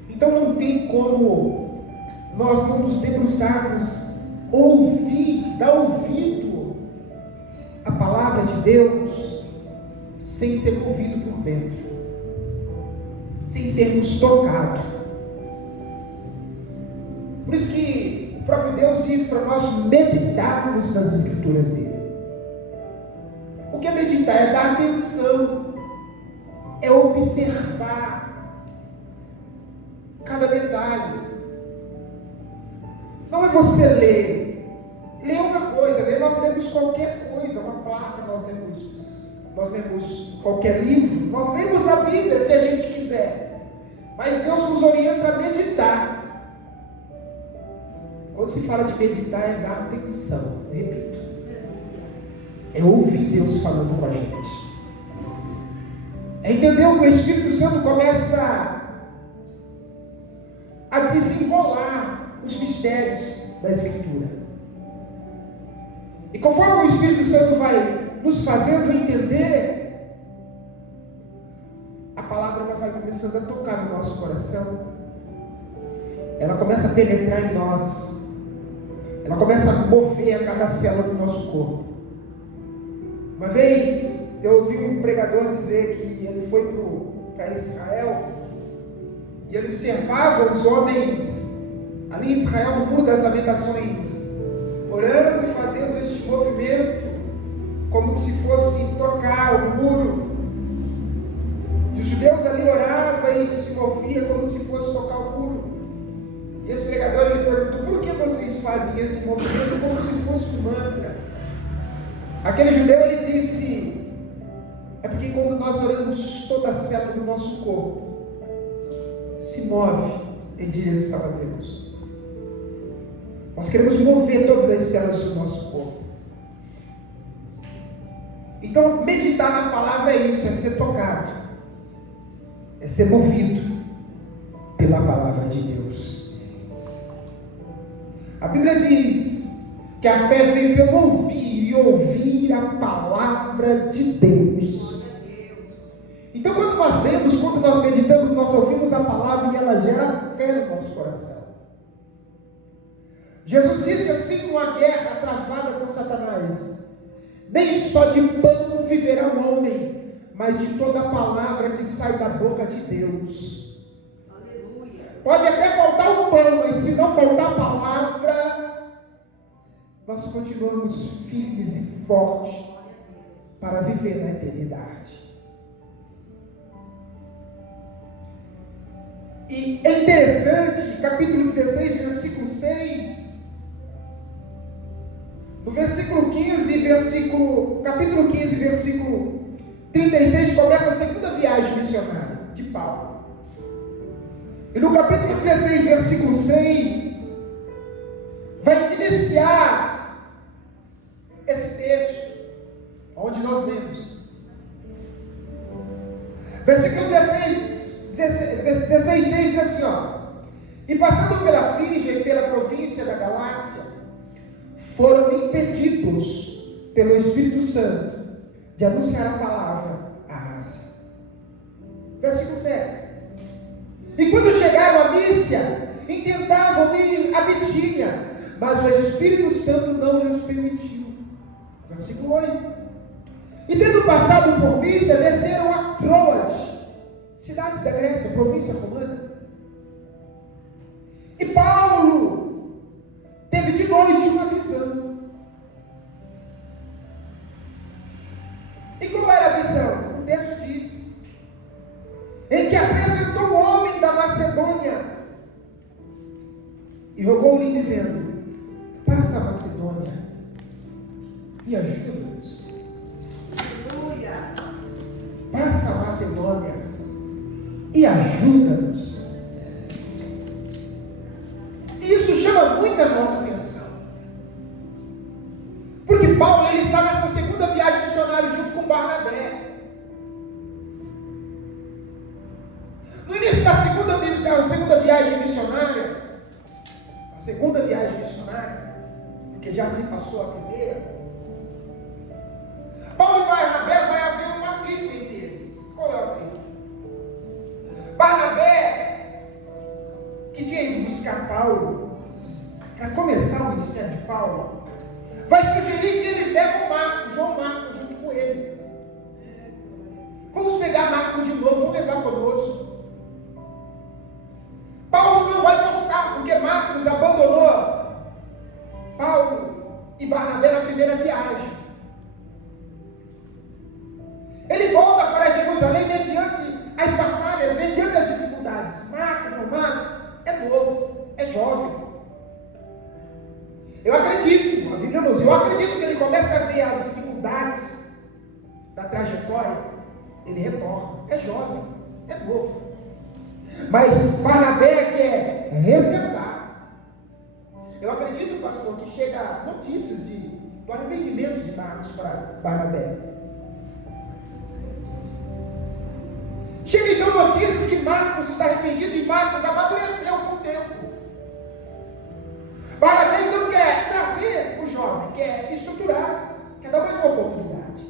Então não tem como nós não nos debruçarmos, ouvir, dar ouvido à palavra de Deus, sem ser movido por dentro, sem sermos tocados. Por isso que o próprio Deus diz para nós meditarmos nas Escrituras dele. O que é meditar? É dar atenção, é observar cada detalhe. Não é você ler uma coisa, nós lemos qualquer coisa, uma placa, nós lemos qualquer livro, nós lemos a Bíblia se a gente quiser, mas Deus nos orienta a meditar. Quando se fala de meditar, é dar atenção, eu repito, é ouvir Deus falando com a gente, é entender o que o Espírito Santo começa a desenrolar os mistérios da Escritura. E conforme o Espírito Santo vai nos fazendo entender, palavra ela vai começando a tocar no nosso coração. Ela começa a penetrar em nós. Ela começa a mover a cada célula do nosso corpo. Uma vez eu ouvi um pregador dizer que ele foi para Israel e ele observava os homens ali em Israel, no Muro das Lamentações, orando e fazendo este movimento como se fosse tocar o muro. E os judeus ali oravam e se moviam como se fosse tocar o muro. E esse pregador ele perguntou: por que vocês fazem esse movimento como se fosse um mantra? Aquele judeu ele disse: é porque quando nós oramos, toda a célula do nosso corpo se move em direção a Deus. Nós queremos mover todas as células do nosso corpo. Então, meditar na palavra é isso, é ser tocado, é ser movido pela palavra de Deus. A Bíblia diz que a fé vem pelo ouvir e ouvir a palavra de Deus. Então, quando nós lemos, quando nós meditamos, nós ouvimos a palavra e ela gera fé no nosso coração. Jesus disse assim numa guerra travada com Satanás: nem só de pão viverá o homem, mas de toda a palavra que sai da boca de Deus. Aleluia. Pode até faltar o pão, mas se não faltar a palavra, nós continuamos firmes e fortes para viver na eternidade. E é interessante, capítulo 16, versículo 6, no versículo 15, capítulo 15, versículo 36, começa a segunda viagem missionária de Paulo. E no capítulo 16, versículo 6, vai iniciar esse texto, onde nós lemos. Versículo 16, 6 diz assim, ó: e passando pela Frígia e pela província da Galácia, foram impedidos pelo Espírito Santo de anunciar a palavra à Ásia. Versículo 7. E quando chegaram a Mísia, intentavam ir a Bitínia, mas o Espírito Santo não lhes permitiu. Versículo 8. E tendo passado por Mísia, desceram a Troade, cidades da Grécia, província romana. E Paulo teve de noite uma visão. E qual era a visão? O texto diz: em que apresentou um homem da Macedônia e rogou-lhe, dizendo: passa a Macedônia e ajuda-nos. Aleluia. Passa a Macedônia e ajuda-nos. Isso chama muito a nossa atenção, porque Paulo ele está nessa segunda viagem missionária junto com Barnabé. No início da segunda viagem missionária, porque já se passou a primeira, Paulo e Barnabé vai haver um atrito entre eles. Qual é o atrito? Barnabé, que tinha ido buscar Paulo para começar o ministério de Paulo, vai sugerir que eles levam João Marcos junto com ele. Vamos pegar Marcos de novo, vamos levar conosco. Paulo não vai gostar, porque Marcos abandonou Paulo e Barnabé na primeira viagem. Ele volta para Jerusalém mediante as batalhas, mediante as dificuldades. João Marcos é novo, é jovem. Eu acredito, a Bíblia nos diz, eu acredito que ele começa a ver as dificuldades da trajetória, ele retorna. É jovem, é novo. Mas Barnabé quer resgatar. Eu acredito, pastor, que chega notícias do arrependimento de Marcos para Barnabé. Chega então notícias que Marcos está arrependido e Marcos amadureceu com o tempo. Barnabé então quer trazer o jovem, quer estruturar, quer dar mais uma oportunidade.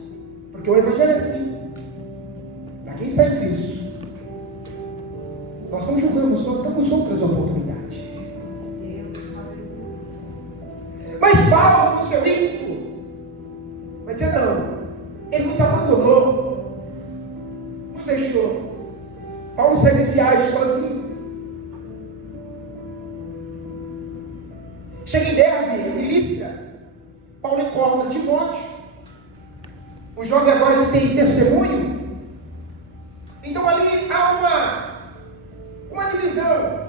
Porque o Evangelho é assim. Para quem está em Cristo, Nós não julgamos, nós damos outras oportunidades. Mas Paulo, no seu ímpeto, vai dizer não, ele nos abandonou, nos deixou. Paulo segue de viagem sozinho. Chega em Derbe, em Lístra, Paulo encontra Timóteo, o jovem agora que tem testemunho. Então ali há uma divisão.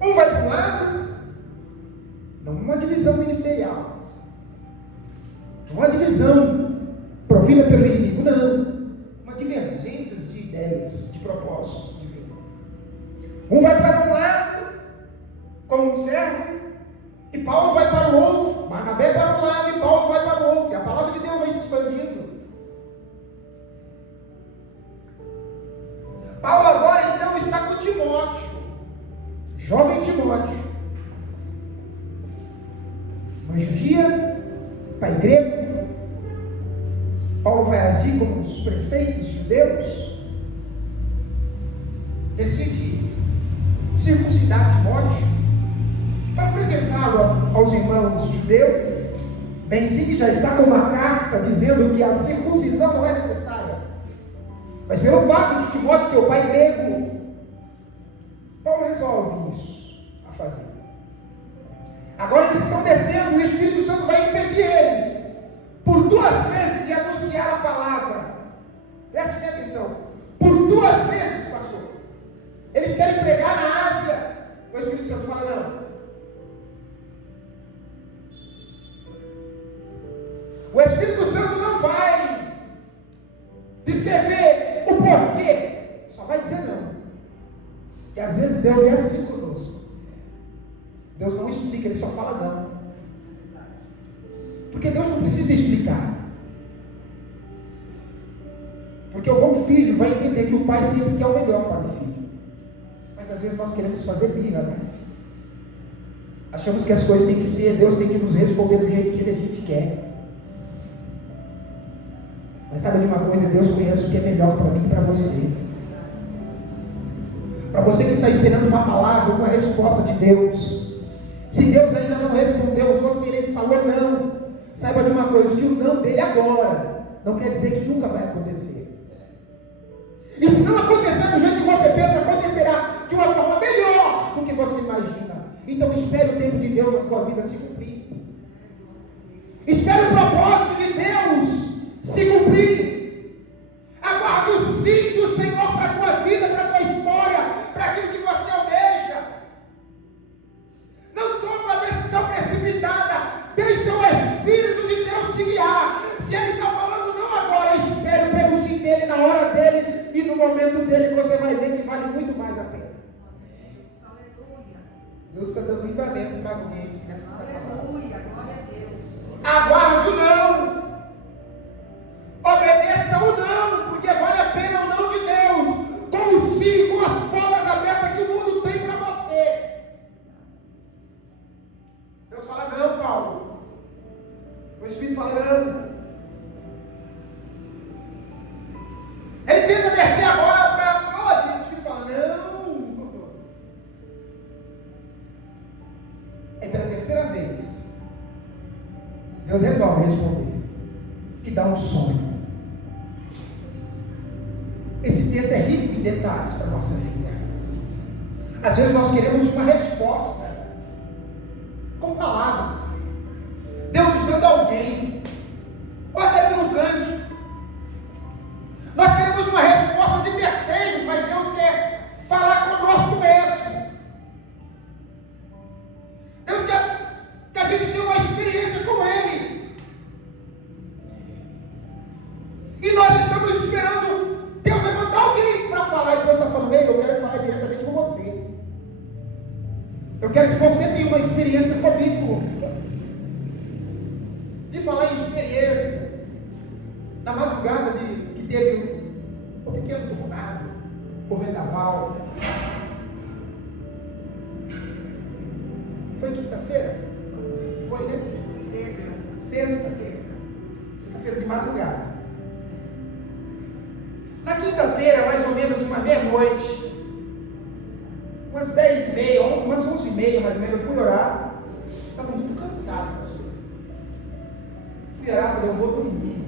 Um vai para um lado, não uma divisão ministerial, não uma divisão provida pelo inimigo, não, uma divergência de ideias, de propósitos de vida. Um vai para um lado como um servo, e Paulo vai para o outro, Barnabé para um lado e Paulo vai para o outro, e a palavra de Deus vai se expandindo. Paulo agora então está com Timóteo, jovem Timóteo, mãe judia, pai grego. Paulo vai agir como os preceitos judeus, decide circuncidar Timóteo para apresentá-lo aos irmãos judeus. Bem, sim, que já está com uma carta dizendo que a circuncisão não é necessária, mas pelo fato de Timóteo ter o pai grego, Paulo resolve isso a fazer. Agora eles estão descendo e o Espírito Santo vai impedir eles por 2 vezes de anunciar a palavra. Preste bem atenção, por 2 vezes, pastor. Eles querem pregar na Ásia, o Espírito Santo fala não. O Espírito Santo não vai descrever o porquê, só vai dizer não. E às vezes Deus é assim conosco. Deus não explica, Ele só fala não. Porque Deus não precisa explicar. Porque o bom filho vai entender que o pai sempre quer o melhor para o filho. Mas às vezes nós queremos fazer birra, né? Achamos que as coisas têm que ser, Deus tem que nos responder do jeito que a gente quer. Mas sabe de uma coisa? Deus conhece o que é melhor para mim e para você. Para você que está esperando uma palavra, uma resposta de Deus, se Deus ainda não respondeu, você ele falou não, saiba de uma coisa, que o não dele agora não quer dizer que nunca vai acontecer. E se não acontecer do jeito que você pensa, acontecerá de uma forma melhor do que você imagina. Então espere o tempo de Deus na tua vida se cumprir. Espere o propósito de Deus se cumprir. Aguarde o sim do Senhor para a tua vida, para a tua história, para aquilo que você almeja. Não tome uma decisão precipitada. Deixe o Espírito de Deus te guiar. Se Ele está falando não agora, espere pelo sim dele, na hora dele e no momento dele, você vai ver que vale muito mais a pena. Deus está dando livramento para alguém nessa palavra. Aleluia, glória a Deus. Aguarde o não. Obedeça o não, porque vale a pena o não de Deus, com o sim, com as portas abertas que o mundo tem para você. Deus fala não, Paulo. O Espírito fala não. Ele tenta descer agora para onde? O Espírito fala não. É pela terceira vez. Deus resolve responder e dá um sonho. Esse texto é rico em detalhes para a nossa vida. Às vezes nós queremos uma resposta com palavras. Deus usando alguém, ou até pelo cântico. Nós queremos uma resposta de terceiros, mas Deus quer falar conosco mesmo. Deus quer que a gente tenha uma experiência com Ele. E nós estamos esperando Deus levantar alguém para falar, e Deus está falando, eu quero falar diretamente com você. Eu quero que você tenha uma experiência comigo. De falar em experiência. Na madrugada que teve um pequeno tornado, o vendaval. Foi quinta-feira? Foi, né? Sexta-feira de madrugada. Na quinta-feira, mais ou menos uma meia-noite, noite, umas 10h30, umas 11h30 mais ou menos, eu fui orar. Estava muito cansado, pastor. Fui orar, falei, eu vou dormir.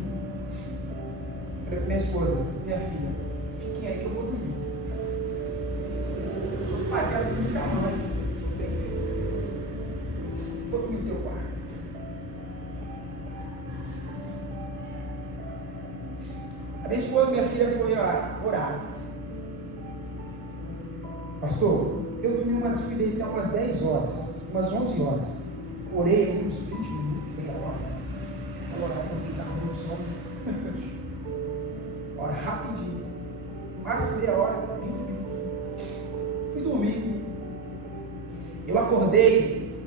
Falei para minha esposa, minha filha, fiquem aí que eu vou dormir. Eu falei, pai, quero dormir com a mãe. Vou dormir no teu quarto. A minha esposa e minha filha foi orar. Pastor, eu dormi fui deitar umas 10 horas, umas 11 horas. Orei uns 20 minutos, meia hora. A oração que estava no sono. Ora rapidinho. Mais meia hora, 20 minutos. Fui dormir. Eu acordei,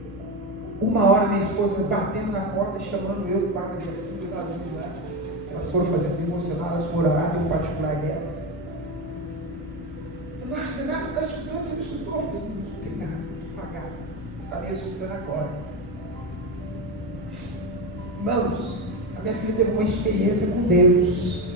1h, minha esposa batendo na porta, chamando eu do quarto da minha filha, lá dentro lá. Elas foram fazer devocional, elas foram orar, deu particular delas. Renato, você está escutando? Você não escutou? Eu falei, não escutei nada, estou apagado. Você está me escutando agora. Irmãos, a minha filha teve uma experiência com Deus.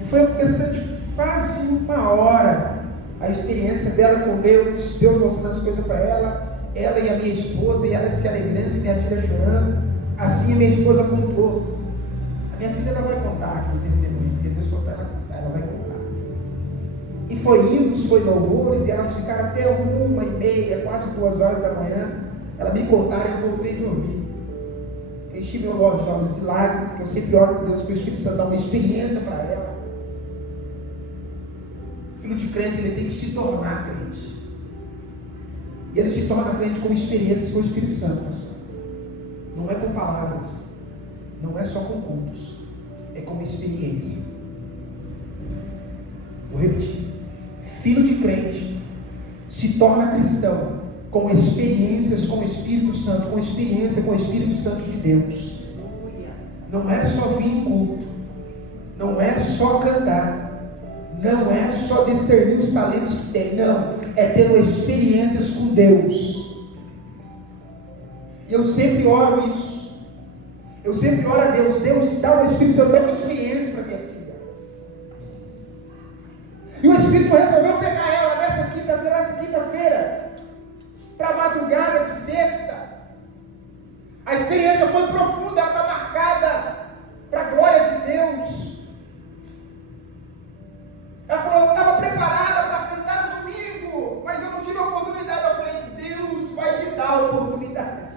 E foi uma questão de quase 1h a experiência dela com Deus, Deus mostrando as coisas para ela e a minha esposa, e ela se alegrando e minha filha chorando. Assim a minha esposa contou. A minha filha ela vai contar aquele testemunho, porque Deus falou para ela contar, ela vai contar. E foi hinos, foi louvores, e elas ficaram até 1h30, quase 2 horas da manhã. Ela me contaram e eu voltei a dormir. Enchi meus olhos de lágrimas, porque eu sempre oro com Deus, para o Espírito Santo dar uma experiência para ela. Filho de crente, ele tem que se tornar crente. E ele se torna crente com experiências com o Espírito Santo, pastor. Não é com palavras, não é só com cultos, é com experiência. Vou repetir. Filho de crente se torna cristão com experiências com o Espírito Santo, com experiência com o Espírito Santo de Deus. Não é só vir em culto, não é só cantar, não é só discernir os talentos que tem, não, é ter experiências com Deus. E eu sempre oro isso. Eu sempre oro a Deus. Deus dá o Espírito Santo, dá uma experiência para minha filha. E o Espírito resolveu pegar ela nessa quinta-feira, para a madrugada de sexta. A experiência foi profunda, ela está marcada para a glória de Deus. Ela falou, eu estava preparada para cantar no domingo, mas eu não tive a oportunidade. Eu falei, Deus vai te dar a oportunidade.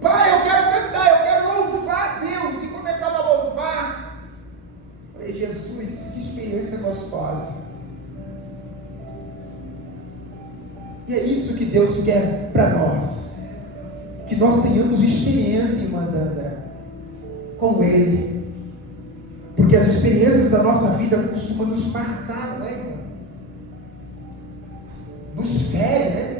Pai, eu quero cantar, eu quero louvar a Deus. E começava a louvar. Falei, Jesus, que experiência gostosa. E é isso que Deus quer para nós. Que nós tenhamos experiência, irmã Dandra, com Ele. Porque as experiências da nossa vida costumam nos marcar, não é, irmão? Nos fere, né?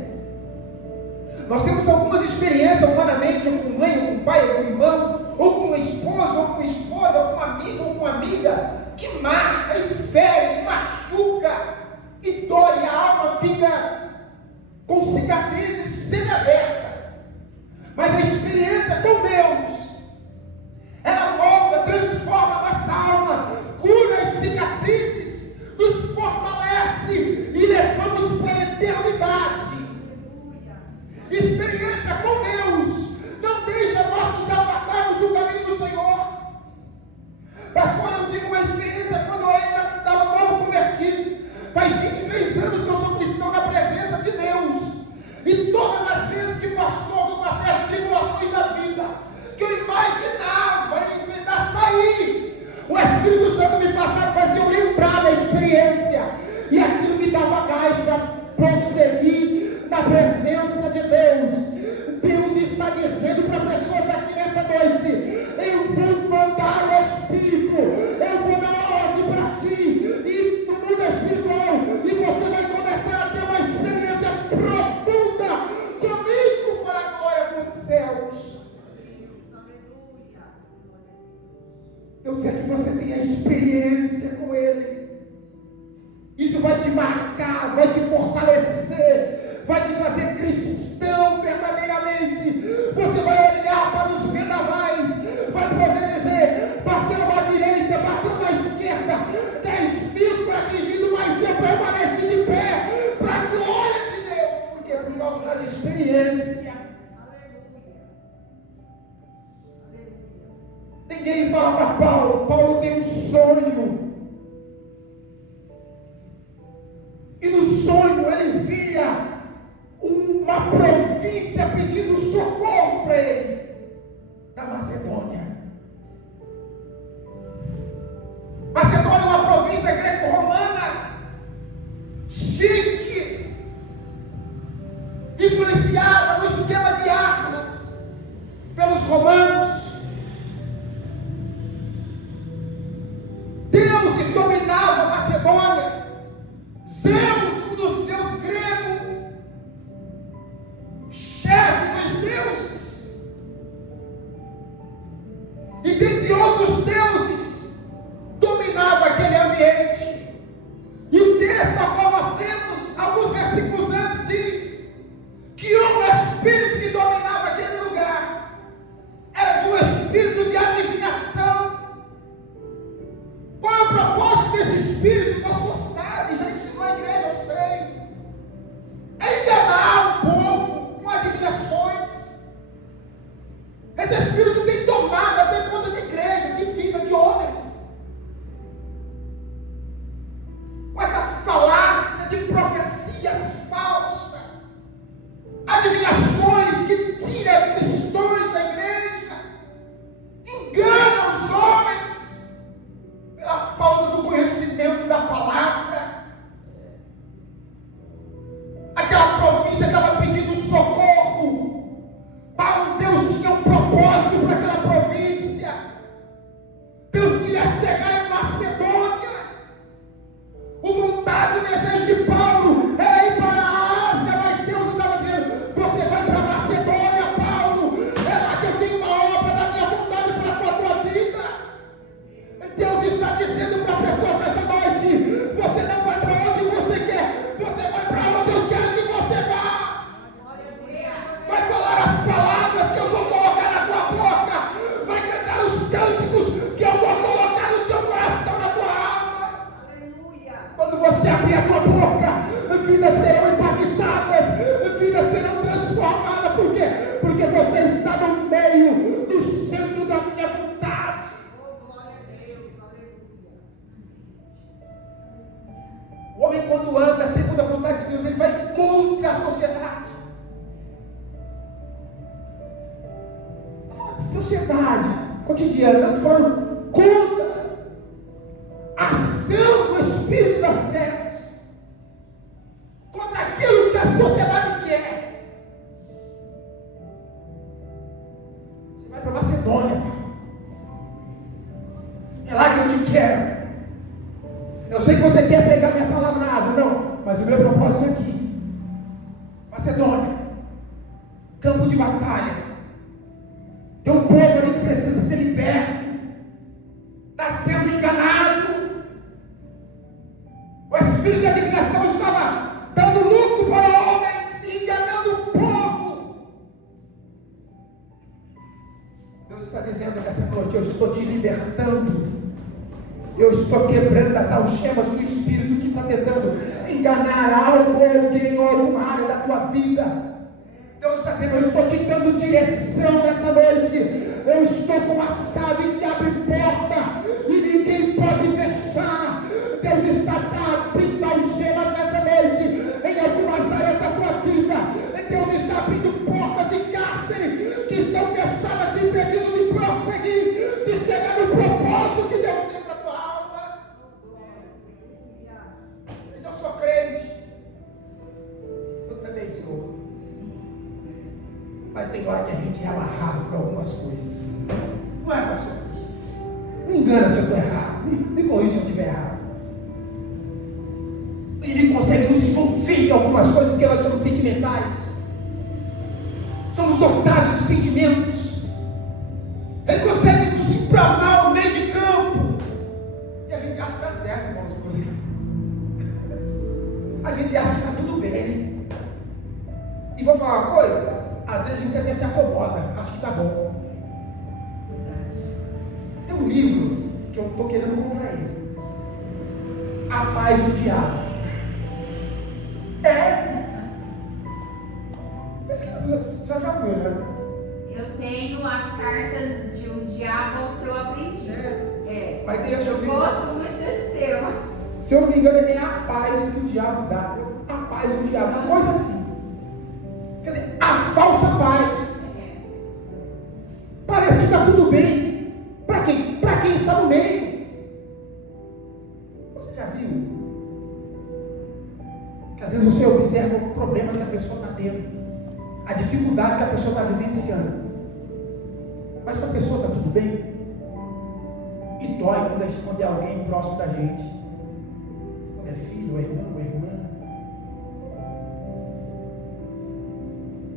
Nós temos algumas experiências humanamente, ou com mãe, ou com pai, ou com irmão, ou com uma esposa, ou com esposa, ou com amigo, ou com amiga, que marca e fere, e machuca, e dói, a alma fica com cicatrizes semi-abertas. Mas a experiência com Deus, ela molda, transforma a nossa alma, cura as cicatrizes, nos fortalece e levamos para a eternidade. Experiência com Deus não deixa nós nos apartarmos do caminho do Senhor. Pastor, eu tive uma experiência quando eu ainda estava novo convertido. Faz 23 anos que eu sou cristão na presença de Deus. E todas as vezes que eu passei as tribulações da vida, que eu imaginava tentar sair, o Espírito Santo me fazia eu lembrar da experiência. E aquilo me dava gás para prosseguir na presença de Deus. Deus está dizendo para pessoas aqui nessa noite: eu vou mandar o Espírito, eu vou dar uma ordem para ti, e no mundo espiritual, e você vai começar a ter uma experiência profunda comigo para a glória dos céus. Eu sei que você tem a experiência com Ele. Isso vai te marcar, vai te fortalecer, vai te fazer cristão verdadeiramente. Você vai olhar para os vendavais, vai poder dizer: ninguém fala para Paulo. Paulo tem um sonho. E no sonho ele via uma província pedindo socorro para ele, da Macedônia. Macedônia é uma província greco-romana, chique, influenciada no esquema de armas pelos romanos. Deuses dominavam a Macedônia. Zeus, um dos deuses gregos, chefe dos deuses, e dentre outros deuses, dominava aquele ambiente. E o texto a qual nós temos, alguns versículos antes, diz que um espírito que dominava aquele lugar era de um espírito de adivinhação. Qual é o propósito desse espírito? O pastor sabe, já ensinou a igreja, eu sei. É enganar o povo com adivinhações. Esse espírito tem tomado até conta de igreja, de vida, de homens. Com essa falácia de profecias falsas, adivinhações que tiram cristãos da igreja, enganam os homens pela falta do conhecimento da palavra. Aquela província estava pedindo socorro. Paulo, Deus tinha um propósito para aquela província. Deus queria chegar em Macedônia. O vontade e desejo de Paulo era ir para a Ásia, mas Deus estava dizendo: você vai para Macedônia, Paulo. É lá que eu tenho uma obra da minha vontade para a tua vida. Deus está dizendo para pessoas nessa noite: você não vai para onde você quer, você vai para onde eu quero que você vá. Vai falar as palavras que eu vou colocar na tua boca, vai cantar os cânticos que eu vou colocar no teu coração, na tua alma. Quando você abrir a tua boca, vidas serão impactadas, vidas serão transformadas. Por quê? Porque você está no meio, no centro da minha vontade. O homem, quando anda segundo a vontade de Deus, ele vai contra a sociedade. Sociedade cotidiana, não estou falando contra a ação do Espírito das trevas, contra aquilo que a sociedade quer. Você vai para Macedônia, é lá que eu te quero. Eu sei que você quer pegar minha palavra na asa, não, mas o meu propósito é aqui. Macedônia, campo de batalha. Tem um povo ali que precisa ser liberto, está sendo enganado. O espírito de adivinhação estava dando lucro para homens e enganando o povo. Deus está dizendo nessa noite: eu estou te libertando, eu estou quebrando as algemas do espírito que está tentando enganar algo ou alguém ou alguma área da tua vida. Deus está dizendo: eu estou te dando direção nessa noite. Eu estou com a chave que abre porta e ninguém pode fechar. Deus está abrindo algemas nessa noite em algumas áreas da tua vida. Deus está abrindo portas de cárcere que estão fechadas, te impedindo de prosseguir, de chegar no propósito que Deus tem para a tua alma. Mas eu sou crente. Eu também sou. Mas tem hora que a gente é amarrado para algumas coisas. Não é, pastor? Me engana se eu estou errado. Me corrija se eu estiver errado. Ele consegue nos envolver em algumas coisas porque nós somos sentimentais. Somos dotados de sentimentos. Ele consegue nos empramar no meio de campo. E a gente acha que está certo, irmãos. A gente acha que está tudo bem. E vou falar uma coisa. Às vezes a gente até se acomoda, acha que está bom. Tem um livro que eu estou querendo comprar ele. A Paz do Diabo. Mas que você já viu, né? Eu tenho a cartas de um diabo ao seu aprendiz. É. Mas deixa eu Eu ver. gosto muito desse tema. Se eu não me engano, é a paz que o diabo dá. A paz do diabo, uma coisa assim. Quer dizer, a falsa paz. Parece que está tudo bem. Para quem? Para quem está no meio. Você já viu? Que às vezes você observa o problema que a pessoa está tendo, a dificuldade que a pessoa está vivenciando. Mas para a pessoa está tudo bem. E dói quando é alguém próximo da gente. Quando é filho, é irmão, é irmã.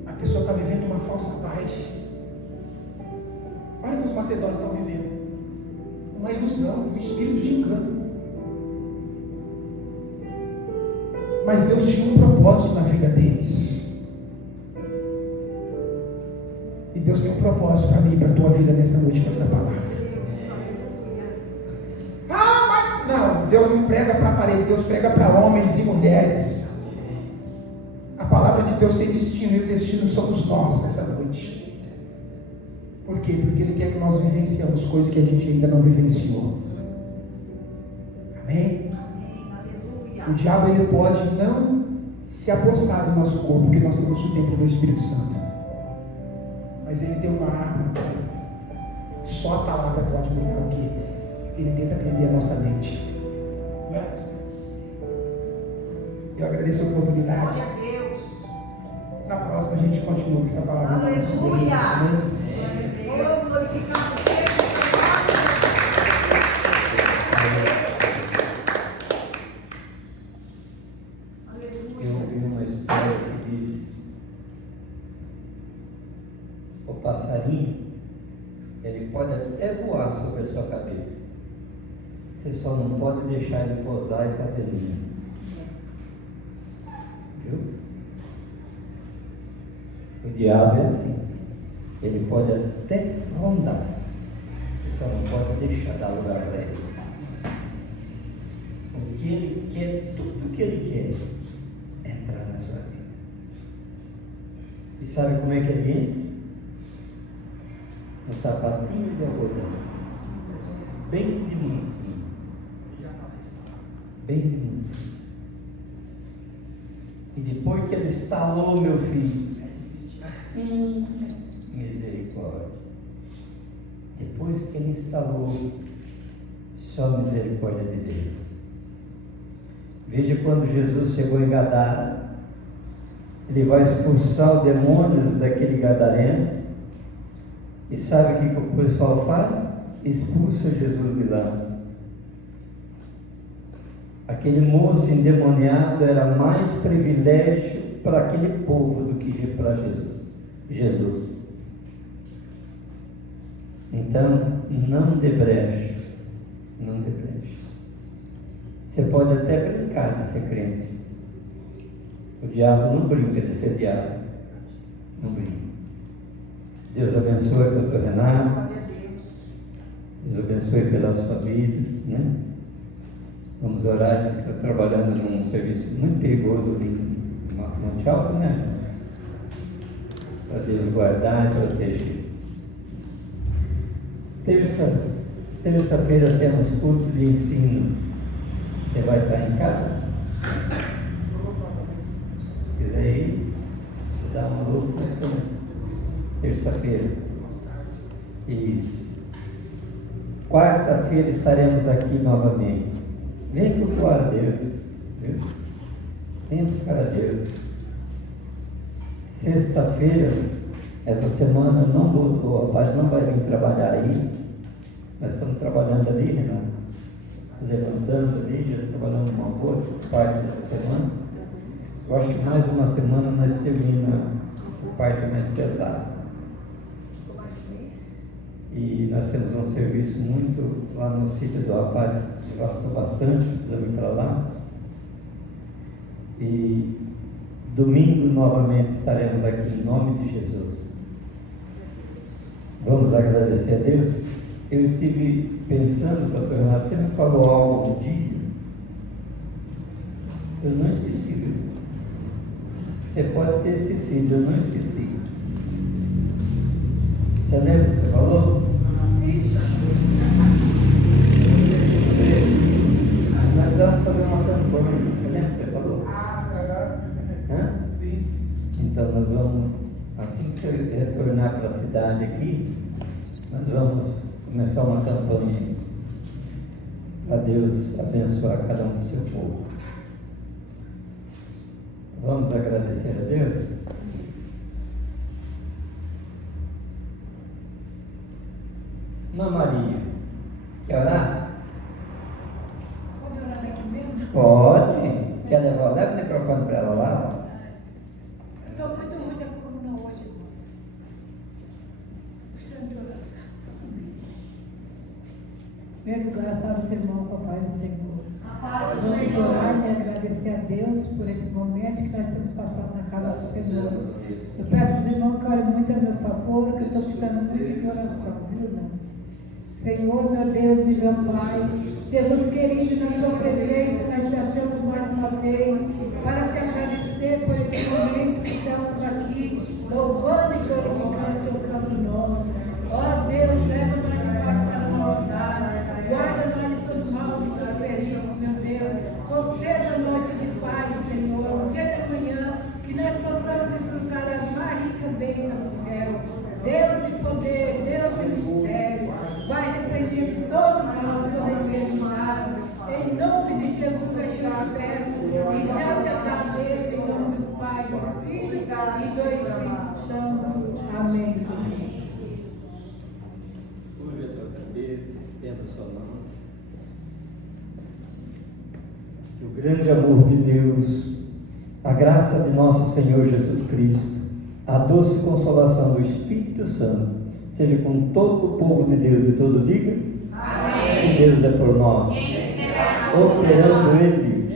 A pessoa está vivendo uma falsa paz. Olha o que os macedônios estão vivendo. Uma ilusão, um espírito de engano. Mas Deus tinha um propósito na vida deles. E Deus tem um propósito para mim e para a tua vida nessa noite, com essa palavra. Ah, mas não, Deus não prega para a parede, Deus prega para homens e mulheres. A palavra de Deus tem destino, e o destino somos nós nessa noite. Por quê? Porque Ele quer que nós vivenciamos coisas que a gente ainda não vivenciou. Amém? O diabo, ele pode não se apossar do nosso corpo, porque nós temos o templo do Espírito Santo. Mas ele tem uma arma. Só a palavra pode mudar o quê? Ele tenta prender a nossa mente. Eu agradeço a oportunidade. Glória a Deus. Na próxima a gente continua com essa palavra. Aleluia. Amém? Oh, glorificado Eu ouvi uma história que diz: o passarinho, ele pode até voar sobre a sua cabeça, você só não pode deixar ele pousar e fazer ninho. Viu? O diabo é assim, ele pode até rondar, você só não pode deixar dar lugar para ele. O que ele quer, tudo que ele quer, entrar na sua vida. E sabe como é que ele entra? No sapatinho de algodão, bem de mansinho, bem de mansinho. E depois que ele estalou, meu filho, misericórdia. Depois que ele instalou, só misericórdia de Deus. Veja, quando Jesus chegou em Gadara, ele vai expulsar os demônios daquele gadareno. E sabe o que o pessoal faz? Expulsa Jesus de lá. Aquele moço endemoniado era mais privilégio para aquele povo do que para Jesus. Então, não dê brecha. Não dê brecha. Você pode até brincar de ser crente. O diabo não brinca de ser diabo. Não brinca. Deus abençoe o Dr. Renato. Deus abençoe pela sua vida, né? Vamos orar. Ele está trabalhando num serviço muito perigoso ali em Monte Alto, né? Para Deus guardar e proteger. Terça-feira temos culto de ensino. Você vai estar em casa? Se quiser ir, se dá uma luta. Terça-feira. Isso. Quarta-feira estaremos aqui novamente. Vem cultuar a Deus. Viu? Venha buscar a Deus. Sexta-feira, essa semana não voltou, o rapaz não vai vir trabalhar aí. Nós estamos trabalhando ali, Renato. Levantando ali, já trabalhando uma boa parte dessa semana. Eu acho que mais uma semana nós terminamos essa parte mais pesada. E nós temos um serviço muito lá no sítio do rapaz, que gostou bastante, precisamos ir para lá. E domingo novamente estaremos aqui em nome de Jesus. Vamos agradecer a Deus. Eu estive pensando, pastor Renato, você me falou algo um dia. Eu não esqueci, viu? Você pode ter esquecido, eu não esqueci. Você lembra o que você falou? Nós vamos fazer uma campanha. Você lembra o que você falou? Hã? Sim. Então nós vamos, assim que você retornar para a cidade aqui, nós vamos começar uma campanha para Deus abençoar cada um do seu povo. Vamos agradecer a Deus? Irmã Maria, quer orar? Pode orar daqui mesmo? Pode. Quer levar? Leva o microfone para ela lá. Estou muito ruim da coluna hoje, irmão. Precisando de oração. Em primeiro lugar, para os irmãos, papai do Senhor. Paz do Vamos Senhor. orar e agradecer a Deus por esse momento que nós estamos passando na casa do Senhor. Eu peço aos irmãos que orem muito a meu favor, que eu estou precisando muito de oração, viu, irmão? Senhor, meu Deus e meu Pai, Jesus querido, na tua presença, nós te achamos mais uma vez para te agradecer por esse momento que estamos aqui, louvando e glorificando o teu santo nome. Ó Deus, leva-nos debaixo da tua vontade, guarda-nos de todo mal, de todo perigo, meu Deus. Conceda a noite de paz, Senhor, dia de manhã, que nós possamos desfrutar as mais ricas bênçãos do céu. Deus de poder, Deus de mistério, vai repreender todo mal, todo enfermidade. Em nome de Jesus, eu te peço e já te agradeço em nome do Pai, do Filho e do Espírito Santo. Amém. Curve a tua cabeça, estenda a sua mão. Que o grande amor de Deus, a graça de nosso Senhor Jesus Cristo, a doce consolação do Espírito Santo, seja com todo o povo de Deus e todo diga: Amém. Se Deus é por nós, Quem será operando Ele